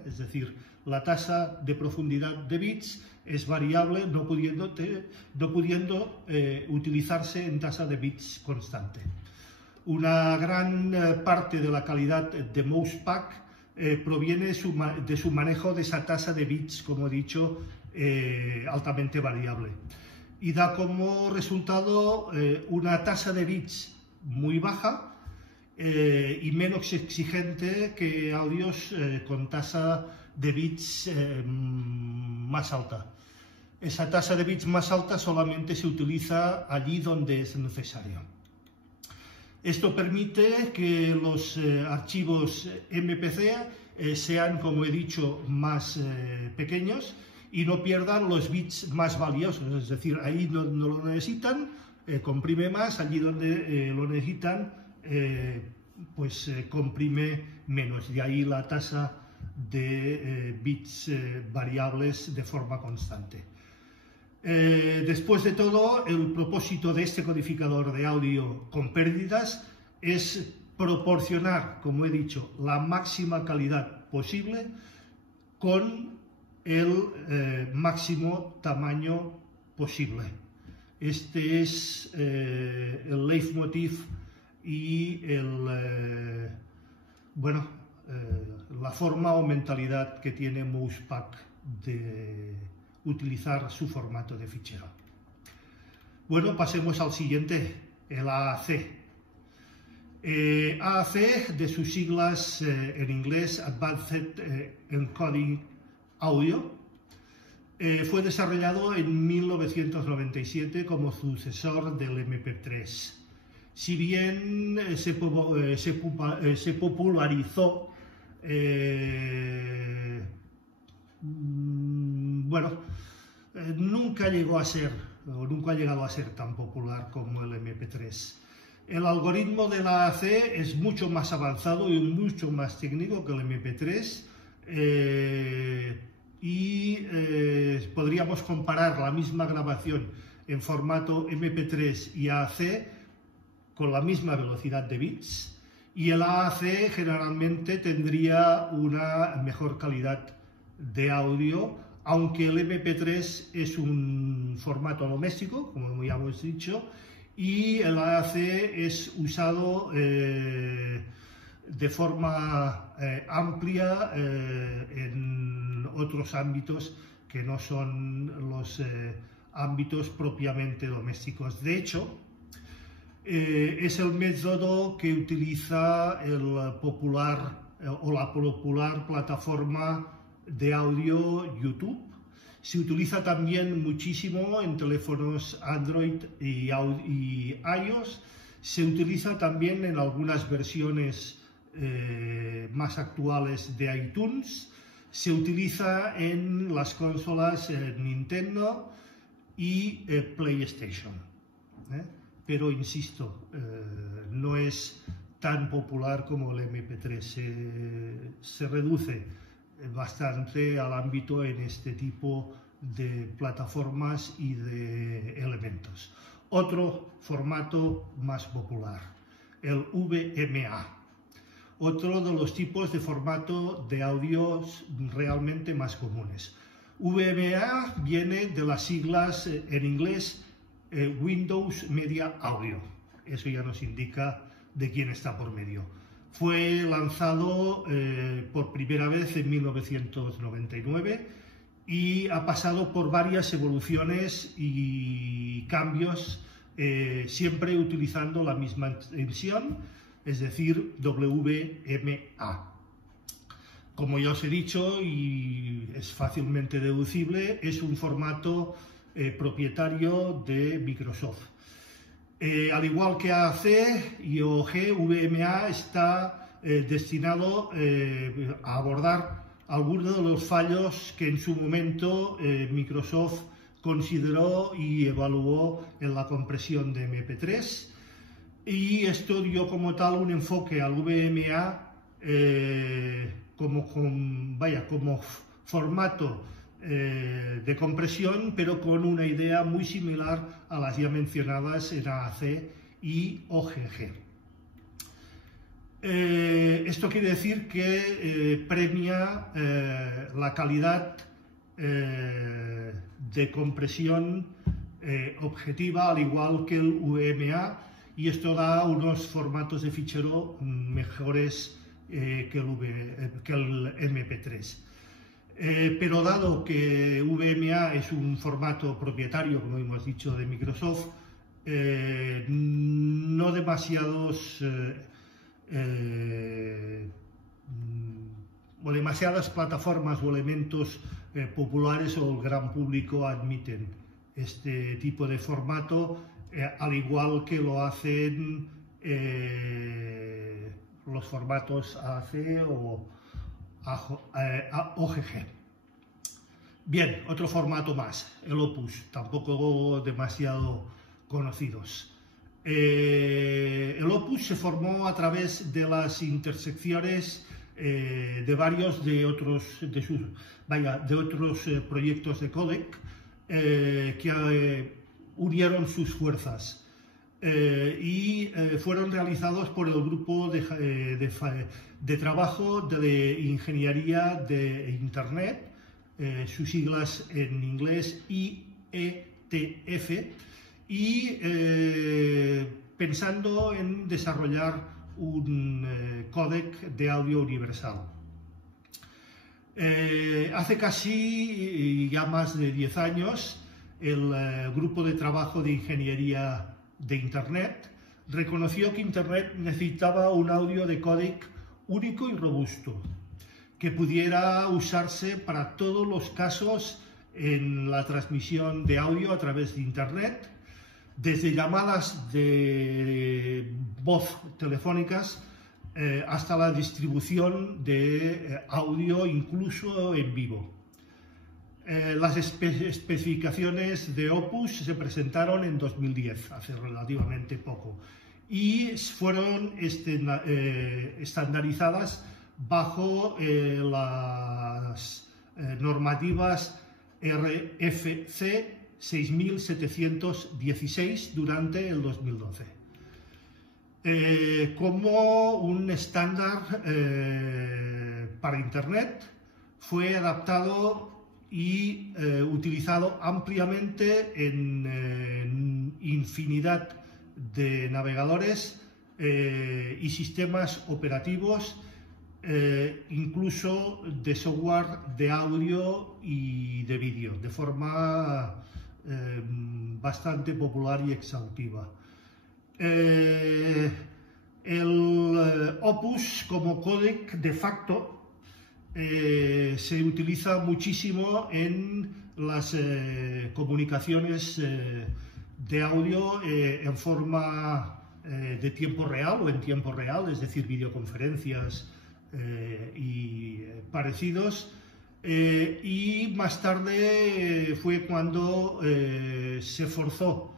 Es decir, la tasa de profundidad de bits es variable, no pudiendo utilizarse en tasa de bits constante. Una gran parte de la calidad de Mousepack proviene de su manejo de esa tasa de bits, como he dicho, altamente variable, y da como resultado una tasa de bits muy baja y menos exigente que audios con tasa de bits más alta. Esa tasa de bits más alta solamente se utiliza allí donde es necesario. Esto permite que los archivos MPC sean, como he dicho, más pequeños y no pierdan los bits más valiosos, es decir, ahí no lo necesitan, comprime más, allí donde lo necesitan, pues comprime menos, de ahí la tasa de bits variables de forma constante. Después de todo, el propósito de este codificador de audio con pérdidas es proporcionar, como he dicho, la máxima calidad posible con el máximo tamaño posible. Este es el leitmotiv y la forma o mentalidad que tiene Mousepack de utilizar su formato de fichero. Bueno, pasemos al siguiente, el AAC. AAC, de sus siglas en inglés Advanced Encoding Audio, fue desarrollado en 1997 como sucesor del MP3. Si bien se popularizó, nunca ha llegado a ser tan popular como el MP3. El algoritmo de la AAC es mucho más avanzado y mucho más técnico que el MP3 podríamos comparar la misma grabación en formato MP3 y AAC con la misma velocidad de bits, y el AAC generalmente tendría una mejor calidad de audio, aunque el MP3 es un formato doméstico, como ya hemos dicho, y el AAC es usado de forma amplia en otros ámbitos que no son los ámbitos propiamente domésticos. De hecho, es el método que utiliza la popular plataforma de audio YouTube. Se utiliza también muchísimo en teléfonos Android y iOS. Se utiliza también en algunas versiones más actuales de iTunes. Se utiliza en las consolas Nintendo y PlayStation. Pero insisto, no es tan popular como el MP3. Se reduce bastante al ámbito en este tipo de plataformas y de elementos. Otro formato más popular, el VMA. Otro de los tipos de formato de audios realmente más comunes. VMA viene de las siglas en inglés Windows Media Audio. Eso ya nos indica de quién está por medio. Fue lanzado por primera vez en 1999 y ha pasado por varias evoluciones y cambios, siempre utilizando la misma extensión, es decir, WMA. Como ya os he dicho, y es fácilmente deducible, es un formato propietario de Microsoft. Al igual que AAC y OG, VMA está destinado a abordar algunos de los fallos que en su momento Microsoft consideró y evaluó en la compresión de MP3, y esto dio como tal un enfoque al VMA como formato de compresión, pero con una idea muy similar a las ya mencionadas en AAC y OGG. Esto quiere decir que premia la calidad de compresión objetiva, al igual que el VMA, y esto da unos formatos de fichero mejores que el MP3. Pero dado que VMA es un formato propietario, como hemos dicho, de Microsoft, no demasiadas plataformas o elementos populares o el gran público admiten este tipo de formato, al igual que lo hacen los formatos AAC o OGG. Bien, otro formato más, el Opus, tampoco demasiado conocidos. El Opus se formó a través de las intersecciones de varios de otros proyectos de códec que unieron sus fuerzas. Y fueron realizados por el grupo de trabajo de ingeniería de Internet, sus siglas en inglés IETF, y pensando en desarrollar un códec de audio universal. Hace casi ya más de 10 años, el grupo de trabajo de ingeniería de Internet reconoció que Internet necesitaba un audio de códec único y robusto, que pudiera usarse para todos los casos en la transmisión de audio a través de Internet, desde llamadas de voz telefónicas hasta la distribución de audio incluso en vivo. Las especificaciones de Opus se presentaron en 2010, hace relativamente poco, y fueron estandarizadas bajo las normativas RFC 6716 durante el 2012. Como un estándar para Internet, fue adaptado y utilizado ampliamente en infinidad de navegadores y sistemas operativos, incluso de software de audio y de vídeo, de forma bastante popular y exhaustiva. El Opus como códec de facto se utiliza muchísimo en las comunicaciones de audio en forma de tiempo real o en tiempo real, es decir, videoconferencias y parecidos. Y más tarde fue cuando se forzó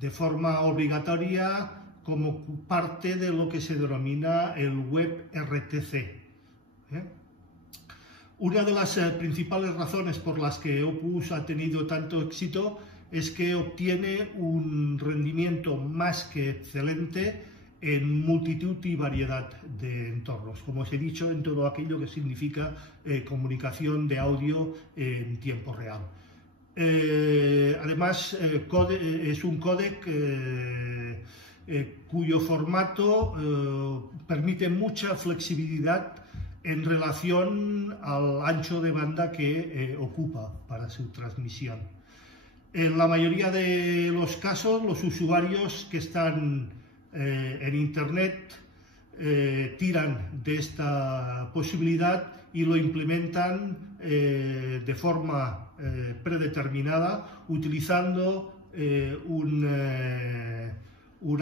de forma obligatoria como parte de lo que se denomina el WebRTC. Una de las principales razones por las que Opus ha tenido tanto éxito es que obtiene un rendimiento más que excelente en multitud y variedad de entornos, como os he dicho, en todo aquello que significa comunicación de audio en tiempo real. Además, es un códec cuyo formato permite mucha flexibilidad en relación al ancho de banda que ocupa para su transmisión. En la mayoría de los casos, los usuarios que están en Internet tiran de esta posibilidad y lo implementan de forma predeterminada, utilizando un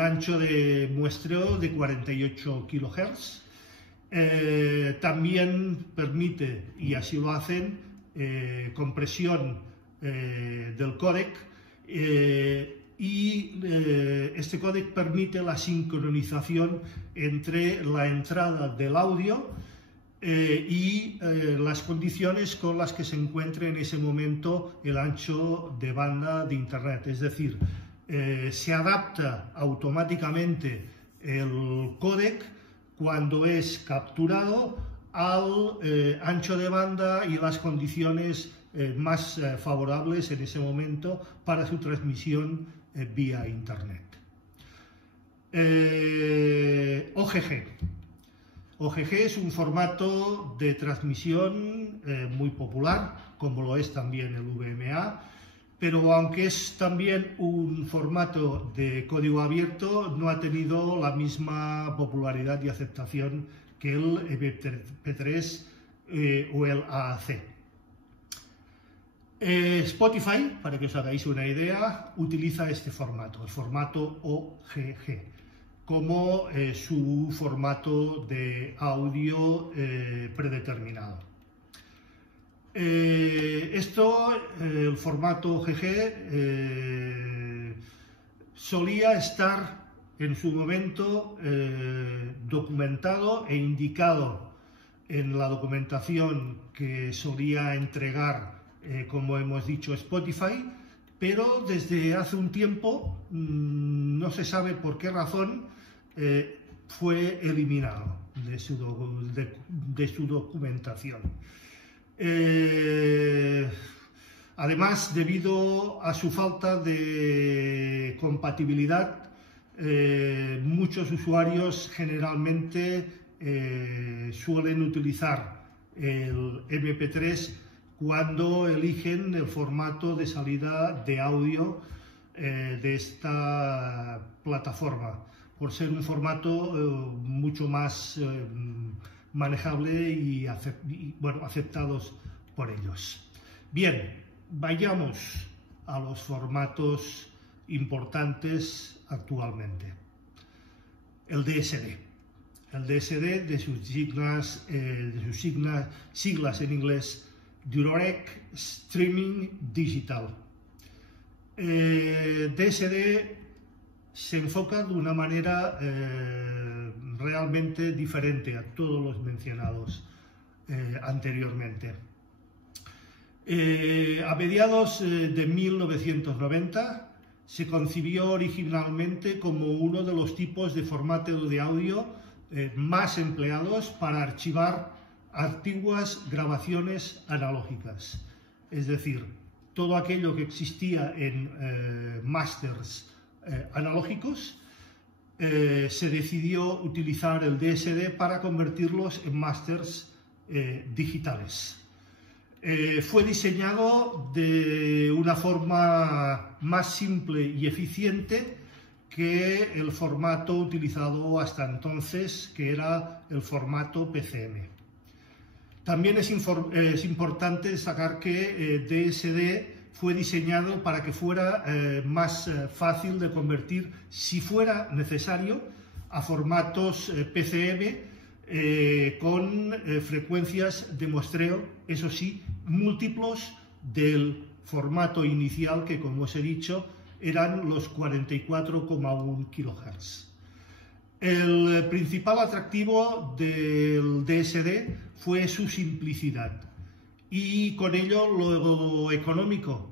ancho de muestreo de 48 kHz. También permite, y así lo hacen, compresión del códec, y este códec permite la sincronización entre la entrada del audio y las condiciones con las que se encuentre en ese momento el ancho de banda de Internet. Es decir, se adapta automáticamente el códec cuando es capturado al ancho de banda y las condiciones más favorables en ese momento para su transmisión vía Internet. OGG. OGG es un formato de transmisión muy popular, como lo es también el VMA, pero aunque es también un formato de código abierto, no ha tenido la misma popularidad y aceptación que el MP3 o el AAC. Spotify, para que os hagáis una idea, utiliza este formato, el formato OGG, como su formato de audio predeterminado. El formato OGG solía estar en su momento documentado e indicado en la documentación que solía entregar, como hemos dicho, Spotify, pero desde hace un tiempo, no se sabe por qué razón, fue eliminado de su documentación. Además, debido a su falta de compatibilidad, muchos usuarios generalmente suelen utilizar el MP3 cuando eligen el formato de salida de audio de esta plataforma, por ser un formato mucho más manejable y aceptados por ellos. Bien, vayamos a los formatos importantes actualmente. El DSD. El DSD, de sus siglas en inglés, Direct Streaming Digital. DSD se enfoca de una manera realmente diferente a todos los mencionados anteriormente. A mediados de 1990 se concibió originalmente como uno de los tipos de formato de audio más empleados para archivar antiguas grabaciones analógicas. Es decir, todo aquello que existía en masters analógicos, se decidió utilizar el DSD para convertirlos en masters digitales. Fue diseñado de una forma más simple y eficiente que el formato utilizado hasta entonces, que era el formato PCM. También es importante destacar que DSD fue diseñado para que fuera más fácil de convertir, si fuera necesario, a formatos PCM con frecuencias de muestreo, eso sí, múltiplos del formato inicial, que, como os he dicho, eran los 44,1 kHz. El principal atractivo del DSD fue su simplicidad y con ello lo económico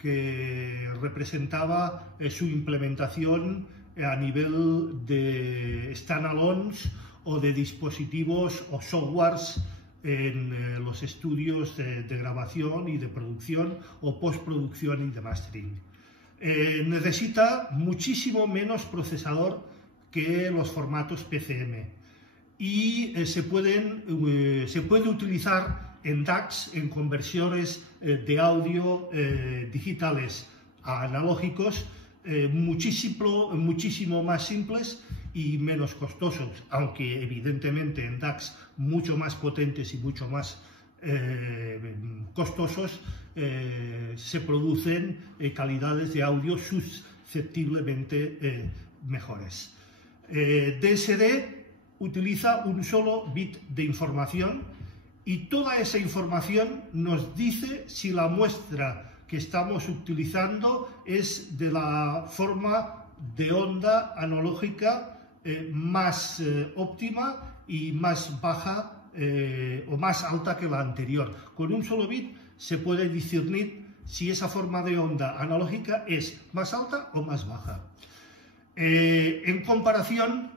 que representaba su implementación a nivel de standalones o de dispositivos o softwares en los estudios de grabación y de producción o postproducción y de mastering. Necesita muchísimo menos procesador que los formatos PCM y se puede utilizar en DACs, en conversiones de audio digitales a analógicos, muchísimo más simples y menos costosos, aunque evidentemente en DACs mucho más potentes y mucho más costosos se producen calidades de audio susceptiblemente mejores. DSD utiliza un solo bit de información y toda esa información nos dice si la muestra que estamos utilizando es de la forma de onda analógica más óptima y más baja o más alta que la anterior. Con un solo bit se puede discernir si esa forma de onda analógica es más alta o más baja. En comparación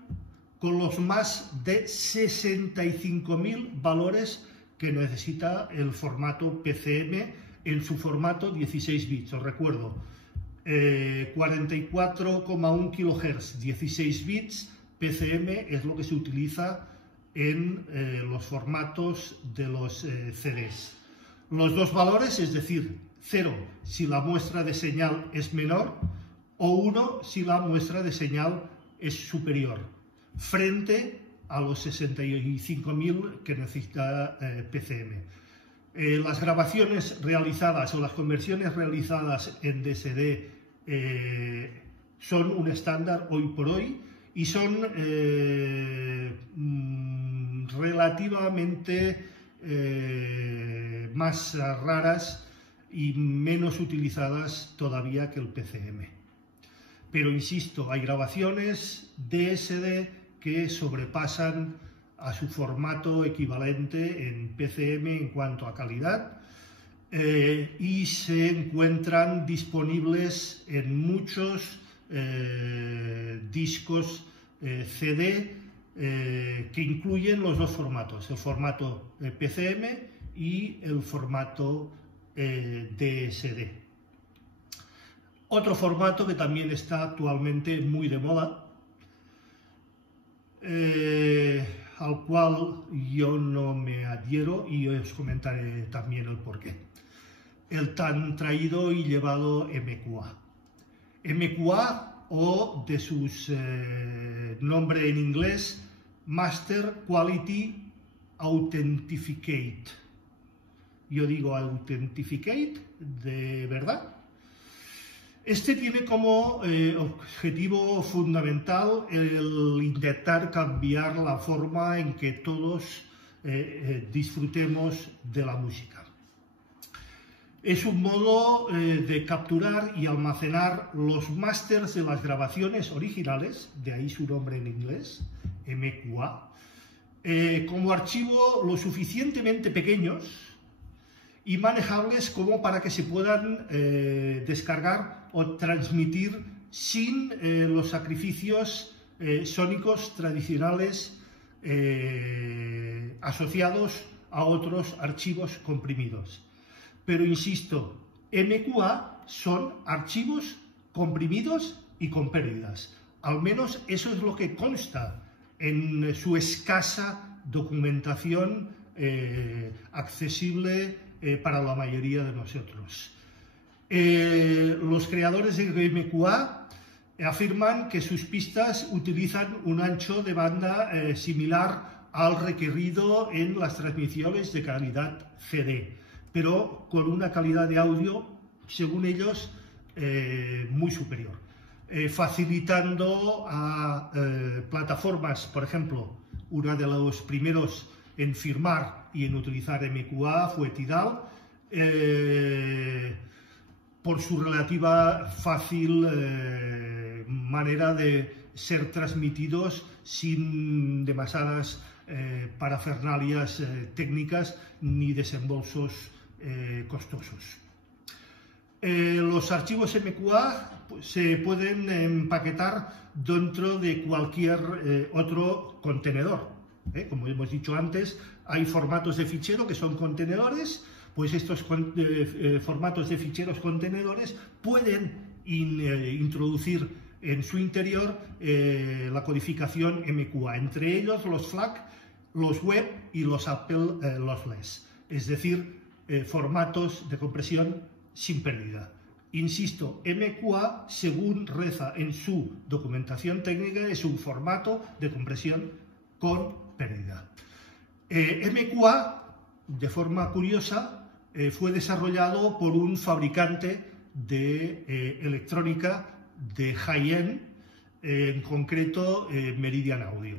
con los más de 65.000 valores que necesita el formato PCM en su formato 16 bits. Os recuerdo, 44,1 kHz, 16 bits, PCM es lo que se utiliza en los formatos de los CDs. Los dos valores, es decir, 0 si la muestra de señal es menor o 1 si la muestra de señal es superior, frente a los 65.000 que necesita PCM. Las grabaciones realizadas o las conversiones realizadas en DSD son un estándar hoy por hoy y son relativamente más raras y menos utilizadas todavía que el PCM. Pero insisto, hay grabaciones DSD que sobrepasan a su formato equivalente en PCM en cuanto a calidad y se encuentran disponibles en muchos discos CD que incluyen los dos formatos, el formato PCM y el formato DSD. Otro formato que también está actualmente muy de moda, al cual yo no me adhiero y os comentaré también el porqué. El tan traído y llevado MQA. MQA, o de su nombre en inglés, Master Quality Authentificate. Yo digo Authentificate, de verdad. Este tiene como objetivo fundamental el intentar cambiar la forma en que todos disfrutemos de la música. Es un modo de capturar y almacenar los másters de las grabaciones originales, de ahí su nombre en inglés, MQA, como archivo lo suficientemente pequeños y manejables como para que se puedan descargar o transmitir sin los sacrificios sónicos tradicionales asociados a otros archivos comprimidos. Pero insisto, MQA son archivos comprimidos y con pérdidas. Al menos eso es lo que consta en su escasa documentación accesible para la mayoría de nosotros. Los creadores de MQA afirman que sus pistas utilizan un ancho de banda similar al requerido en las transmisiones de calidad CD, pero con una calidad de audio, según ellos, muy superior, facilitando a plataformas, por ejemplo, uno de los primeros en firmar y en utilizar MQA fue Tidal, por su relativa fácil manera de ser transmitidos sin demasiadas parafernalias técnicas ni desembolsos costosos. Los archivos MQA se pueden empaquetar dentro de cualquier otro contenedor. Como hemos dicho antes, hay formatos de fichero que son contenedores, pues estos formatos de ficheros contenedores pueden introducir en su interior la codificación MQA, entre ellos los FLAC, los web y los Apple lossless, es decir, formatos de compresión sin pérdida. Insisto, MQA, según reza en su documentación técnica, es un formato de compresión con pérdida. MQA, de forma curiosa, fue desarrollado por un fabricante de electrónica de high-end, en concreto Meridian Audio.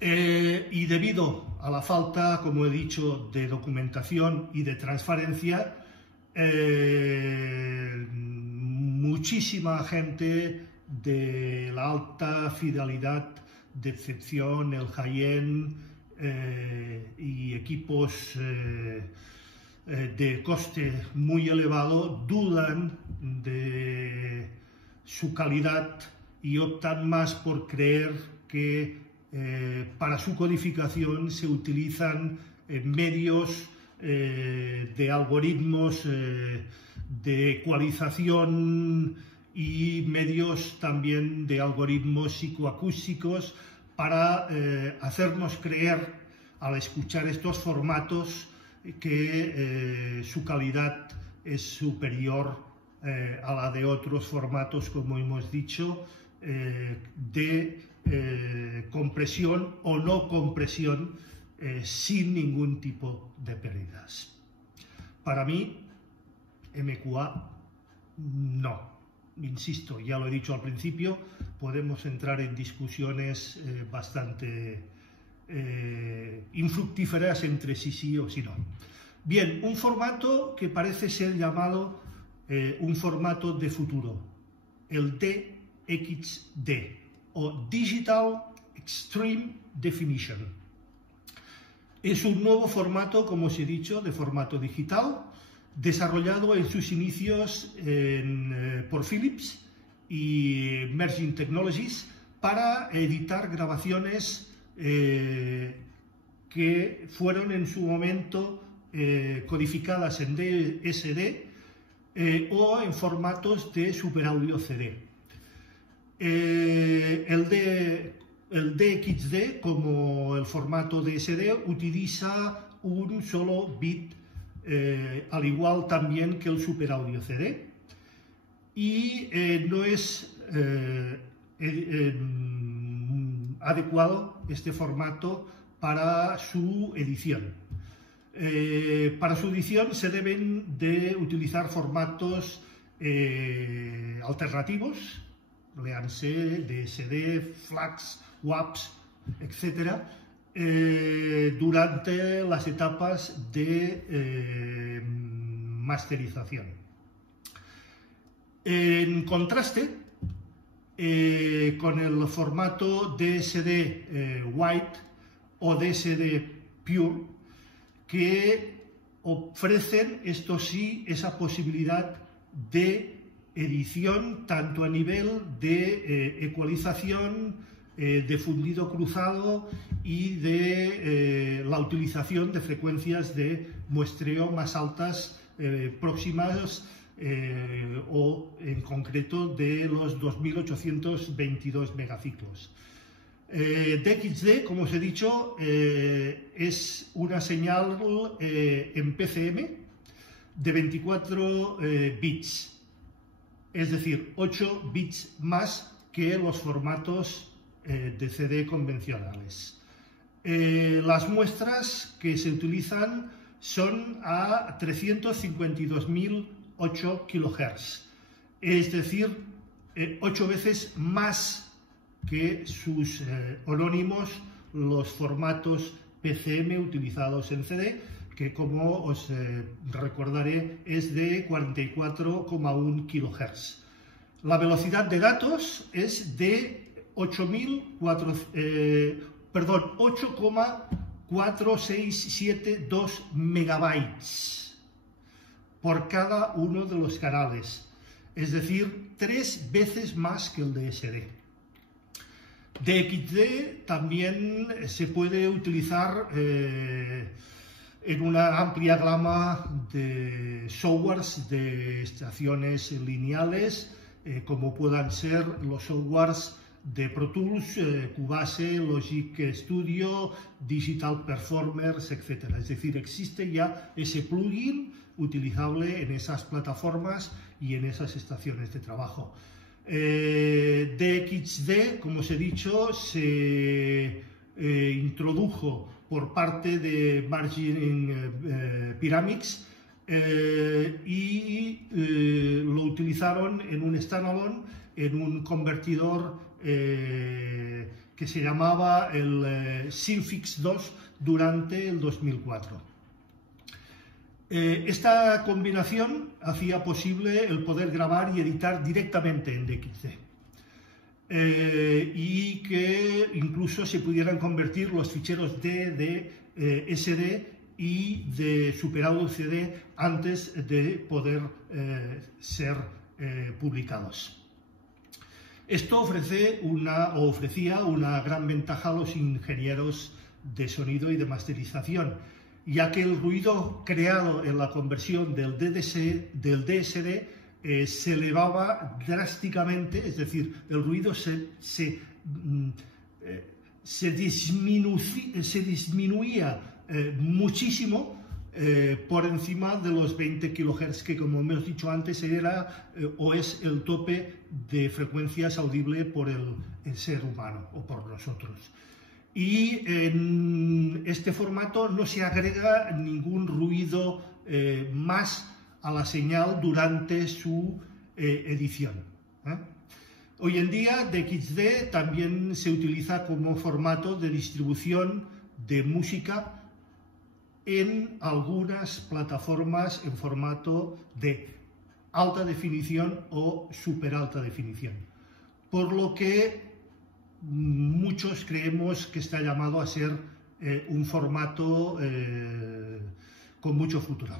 Y debido a la falta, como he dicho, de documentación y de transparencia, muchísima gente de la alta fidelidad de excepción, el high-end y equipos de coste muy elevado dudan de su calidad y optan más por creer que para su codificación se utilizan medios de algoritmos de ecualización y medios también de algoritmos psicoacústicos para hacernos creer, al escuchar estos formatos, que su calidad es superior a la de otros formatos, como hemos dicho, de compresión o no compresión sin ningún tipo de pérdidas. Para mí, MQA no. Insisto, ya lo he dicho al principio, podemos entrar en discusiones bastante infructíferas entre sí o sí no. Bien, un formato que parece ser llamado un formato de futuro, el DXD o Digital Extreme Definition. Es un nuevo formato, como os he dicho, de formato digital, desarrollado en sus inicios por Philips y Merging Technologies para editar grabaciones que fueron en su momento codificadas en DSD o en formatos de superaudio CD. El DXD, como el formato DSD, utiliza un solo bit, al igual también que el superaudio CD, y no es adecuado este formato para su edición. Para su edición se deben de utilizar formatos alternativos, léanse DSD, FLACs, WAPs, etc., durante las etapas de masterización. En contraste, con el formato DSD White o DSD Pure, que ofrecen, esto sí, esa posibilidad de edición tanto a nivel de ecualización, de fundido cruzado y de la utilización de frecuencias de muestreo más altas, próximas o en concreto de los 2822 megaciclos. DXD, como os he dicho, es una señal en PCM de 24 bits, es decir, 8 bits más que los formatos de CD convencionales. Las muestras que se utilizan son a 352.008 kHz, es decir, 8 veces más que sus homónimos, los formatos PCM utilizados en CD, que como os recordaré es de 44,1 kHz. La velocidad de datos es de 8,4672 megabytes por cada uno de los canales, es decir, 3 veces más que el DSD. DXD también se puede utilizar en una amplia gama de softwares de estaciones lineales, como puedan ser los softwares de Pro Tools, Cubase, Logic Studio, Digital Performers, etc. Es decir, existe ya ese plugin utilizable en esas plataformas y en esas estaciones de trabajo. DXD, como os he dicho, se introdujo por parte de Margin Pyramids y lo utilizaron en un standalone, en un convertidor que se llamaba el Synfix 2 durante el 2004. Esta combinación hacía posible el poder grabar y editar directamente en DXD y que incluso se pudieran convertir los ficheros SD y de Super Audio CD antes de poder ser publicados. Esto ofrecía una gran ventaja a los ingenieros de sonido y de masterización, ya que el ruido creado en la conversión del DSD se elevaba drásticamente, es decir, el ruido se disminuía muchísimo por encima de los 20 kHz, que como hemos dicho antes era o es el tope de frecuencias audible por el ser humano o por nosotros. Y en este formato no se agrega ningún ruido más a la señal durante su edición. Hoy en día DXD también se utiliza como formato de distribución de música en algunas plataformas en formato de alta definición o super alta definición, por lo que muchos creemos que está llamado a ser un formato con mucho futuro.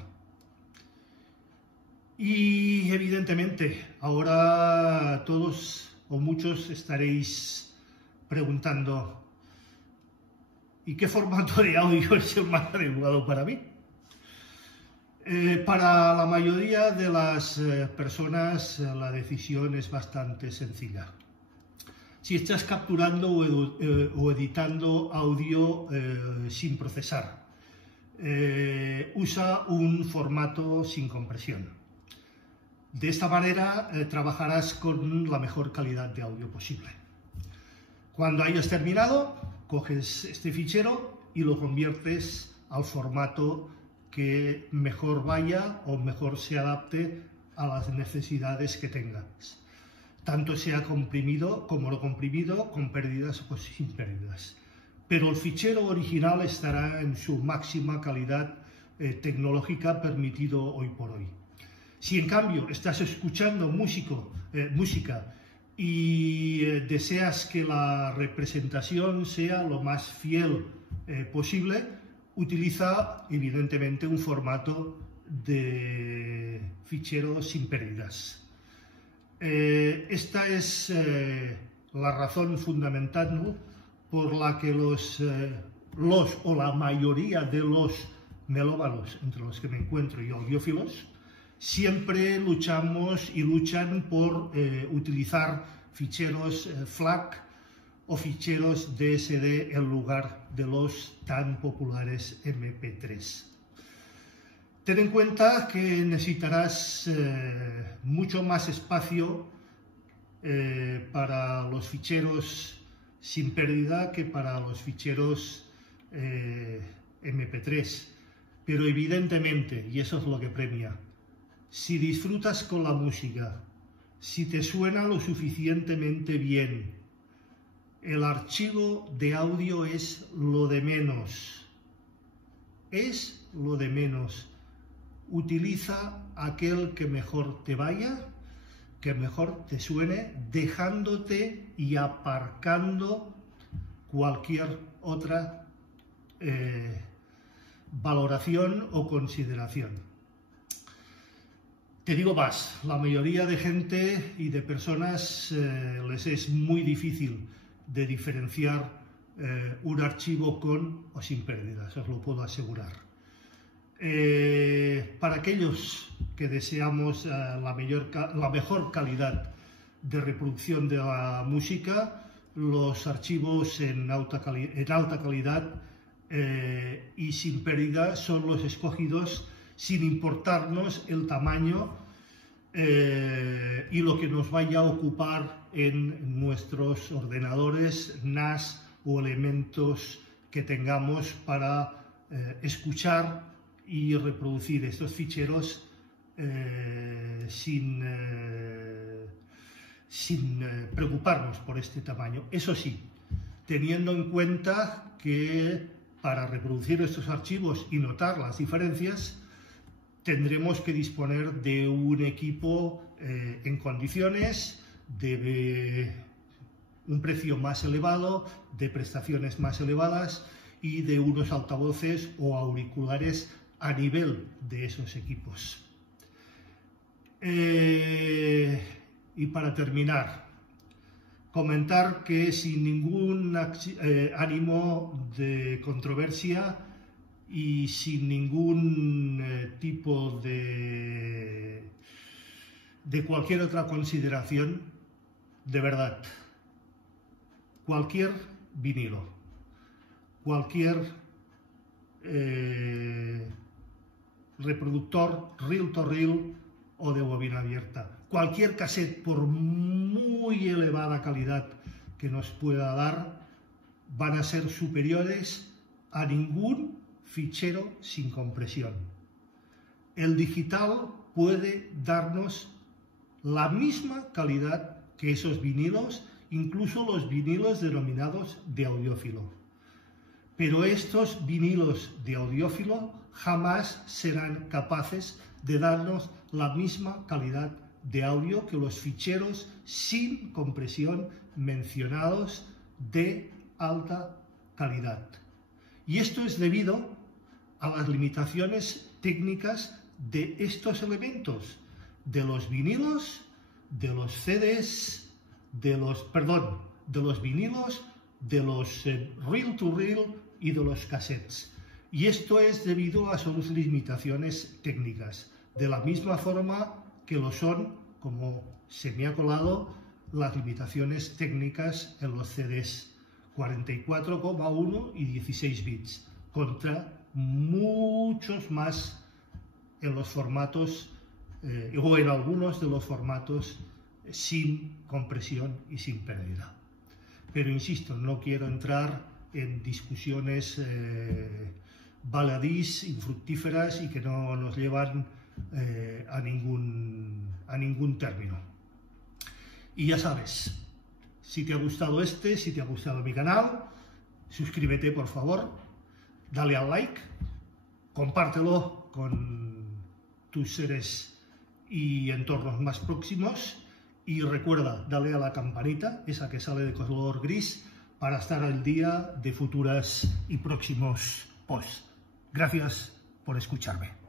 Y evidentemente ahora todos o muchos estaréis preguntando: ¿y qué formato de audio es el más adecuado para mí? Para la mayoría de las personas la decisión es bastante sencilla. Si estás capturando o editando audio sin procesar, usa un formato sin compresión. De esta manera trabajarás con la mejor calidad de audio posible. Cuando hayas terminado, coges este fichero y lo conviertes al formato que mejor vaya o mejor se adapte a las necesidades que tengas, tanto sea comprimido como no comprimido, con pérdidas o sin pérdidas. pero el fichero original estará en su máxima calidad tecnológica permitido hoy por hoy. Si en cambio estás escuchando música y deseas que la representación sea lo más fiel posible, utiliza evidentemente un formato de fichero sin pérdidas. Esta es la razón fundamental, ¿no?, por la que la mayoría de los melómanos, entre los que me encuentro, y audiófilos, siempre luchamos y luchan por utilizar ficheros FLAC o ficheros DSD en lugar de los tan populares MP3. Ten en cuenta que necesitarás mucho más espacio para los ficheros sin pérdida que para los ficheros MP3, pero evidentemente, y eso es lo que premia, si disfrutas con la música, si te suena lo suficientemente bien, el archivo de audio es lo de menos. Es lo de menos. Utiliza aquel que mejor te vaya, que mejor te suene, dejándote y aparcando cualquier otra valoración o consideración. Te digo más, la mayoría de gente y de personas les es muy difícil de diferenciar un archivo con o sin pérdidas, os lo puedo asegurar. Para aquellos que deseamos la mejor calidad de reproducción de la música, los archivos en alta calidad y sin pérdida son los escogidos sin importarnos el tamaño y lo que nos vaya a ocupar en nuestros ordenadores, NAS o elementos que tengamos para escuchar y reproducir estos ficheros sin preocuparnos por este tamaño. Eso sí, teniendo en cuenta que para reproducir estos archivos y notar las diferencias, tendremos que disponer de un equipo en condiciones, de un precio más elevado, de prestaciones más elevadas y de unos altavoces o auriculares a nivel de esos equipos. Y para terminar, comentar que sin ningún ánimo de controversia y sin ningún tipo de cualquier otra consideración, de verdad, cualquier vinilo, cualquier reproductor reel-to-reel o de bobina abierta, cualquier cassette, por muy elevada calidad que nos pueda dar, van a ser superiores a ningún fichero sin compresión. El digital puede darnos la misma calidad que esos vinilos, incluso los vinilos denominados de audiófilo. Pero estos vinilos de audiófilo jamás serán capaces de darnos la misma calidad de audio que los ficheros sin compresión mencionados de alta calidad. Y esto es debido a las limitaciones técnicas de estos elementos, de los vinilos, de los CDs, de los vinilos, de los reel-to-reel y de los cassettes. Y esto es debido a sus limitaciones técnicas, de la misma forma que lo son, como se me ha colado, las limitaciones técnicas en los CDs 44,1 y 16 bits, contra muchos más en los formatos o en algunos de los formatos sin compresión y sin pérdida. Pero insisto, no quiero entrar en discusiones baladís, infructíferas y que no nos llevan a ningún término. Y ya sabes, si te ha gustado si te ha gustado mi canal, suscríbete por favor, dale al like, compártelo con tus seres y entornos más próximos y recuerda, dale a la campanita, esa que sale de color gris, para estar al día de futuras y próximos posts. Gracias por escucharme.